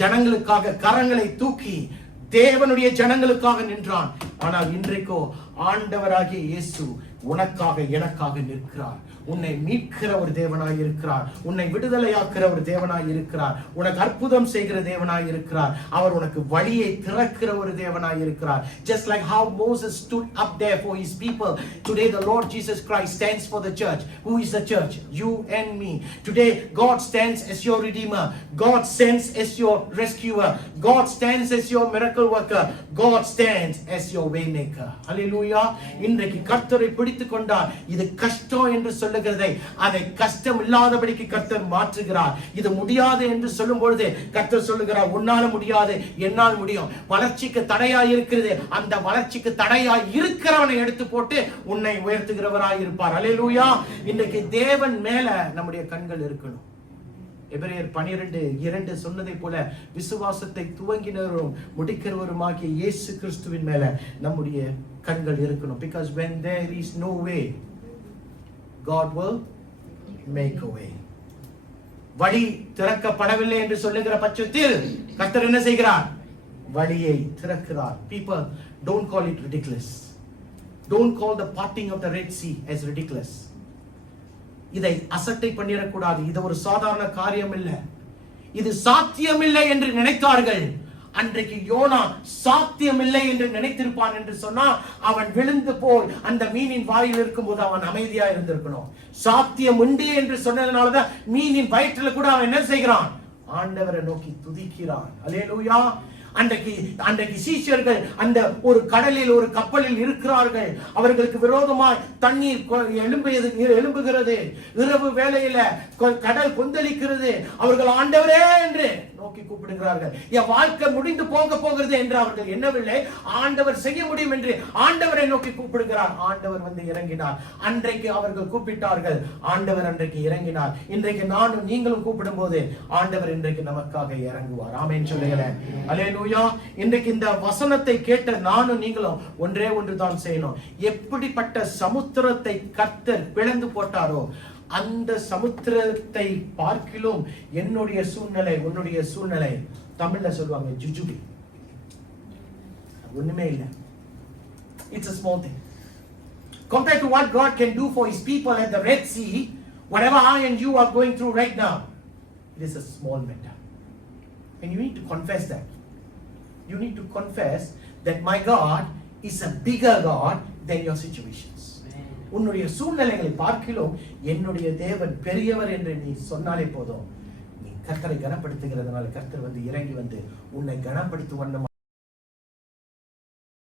ஜனங்களுக்காக கரங்களை தூக்கி தேவனுடைய ஜனங்களுக்காக நின்றான். ஆனால் இன்றைக்கோ ஆண்டவராகிய இயேசு உனக்காக எனக்காக நிற்கிறார். உன்னை மீட்கிற ஒரு தேவனாய் இருக்கிறார். உன்னை விடுதலையாக்குற ஒரு தேவனாய் இருக்கிறார். உனக்கு அற்புதம் செய்கிற தேவனாய் இருக்கிறார். அவர் உனக்கு வழியை திறக்கிற ஒரு தேவனாய் இருக்கிறார். Just like how Moses stood up there for his people, today the Lord Jesus Christ stands for the church. Who is the church? You and me. Today God stands as your redeemer. God stands as your rescuer. God stands as your miracle worker. God stands as your way maker. Hallelujah. இன்றைக்கு கர்த்தரை பிடித்துக் கொண்டார். இது கஷ்டம் என்று சொல்லுகிறதை அதை கஷ்டம் இல்லாதபடிக்கு கர்த்தர் மாற்றுகிறார். இது முடியாது என்று சொல்லும் பொழுது கர்த்தர் சொல்லுகிறார், உன்னால முடியாது, என்னால் முடியும். வளர்ச்சிக்கு தடையாய் இருக்கிறது, அந்த வளர்ச்சிக்கு தடையாய் இருக்கிறவனை எடுத்து போட்டு உன்னை உயர்த்துகிறவராய் இருப்பார். அல்லேலூயா. இன்னைக்கு தேவன் மேல நம்முடைய கண்கள் இருக்கணும். எபிரேயர் 12:2 சொன்னதை போல விசுவாசத்தை துவங்கினவரும் முடிக்கிறவருமாகிய இயேசு கிறிஸ்துவின் மேல நம்முடைய கண்கள் இருக்கணும். Because when there is no way, God will make a way. வழி திறக்கப்படவில்லை என்று சொல்லுகிற பட்சத்தில் கர்த்தர் என்ன செய்கிறார்? வழியை திறக்கிறார். People, don't call it ridiculous. Don't call the parting of the Red Sea as ridiculous. இதை அசட்டை பண்ணிடக்கூடாது. இது ஒரு சாதாரண காரியம் இல்லை. இது சாத்தியமில்லை என்று நினைத்தார்கள். அன்றைக்கு யோனா சாத்தியமில்லை என்று நினைத்திருப்பான் என்று சொன்னால் அவன் விழுந்து போய் அந்த மீனின் வாயில் இருக்கும்போது அவன் அமைதியா இருந்திருக்கணும். சாத்தியம் உண்டு என்று சொன்னதுனாலதான் மீனின் வயிற்றில் கூட அவன் என்ன செய்கிறான்? ஆண்டவரை நோக்கி துதிக்கிறான். அல்லேலூயா. அன்றைக்கு சீஷர்கள் அந்த ஒரு கடலில் ஒரு கப்பலில் இருக்கிறார்கள். அவர்களுக்கு விரோதமாய் தண்ணீர் எழும்புகிறது. இரவு வேளையில கடல் கொந்தளிக்கிறது. அவர்கள் ஆண்டவரே என்று நோக்கி கூப்பிடுகிறார்கள். என் வாழ்க்கை முடிந்து போகிறது என்று அவர்கள் எண்ணவில்லை. ஆண்டவர் செய்ய முடியும் என்று ஆண்டவரை நோக்கி கூப்பிடுகிறார். ஆண்டவர் வந்து இறங்கினார். அன்றைக்கு அவர்கள் கூப்பிட்டார்கள், ஆண்டவர் அன்றைக்கு இறங்கினார். இன்றைக்கு நானும் நீங்களும் கூப்பிடும் போது ஆண்டவர் இன்றைக்கு நமக்காக இறங்குவார். ஆமென் சொல்லுகிறேன். அல்லேலூயா. இன்றைக்கு இந்த வசனத்தை கேட்ட நானும் நீங்களும் ஒன்றே ஒன்று தான் செய்யணும். எப்படிப்பட்ட சமுத்திரத்தை கர்த்தர் பிளந்து போட்டாரோ அந்த சமுத்திரத்தை பார்க்கிலும் என்னுடைய சூழ்நிலை, உன்னுடைய சூழ்நிலை, தமிழ்ல சொல்லுவாங்க ஜுஜுபி, ஒண்ணுமே இல்லை. It's a small thing compared to what God can do for his people at the Red Sea. Whatever I and you are going through right now, it is a small matter, and you need to confess that. You need to confess that my God is a bigger God than your situations. உன்னுடைய சூழ்நிலைகளை பார்க்கிலும் என்னுடைய தேவன் பெரியவர் என்று நீ சொன்னாலே போதும். நீ கர்த்தரை கனப்படுத்துகிறதுனால கர்த்தர் வந்து இறங்கி வந்து உன்னை கனப்படுத்துவண்ணம்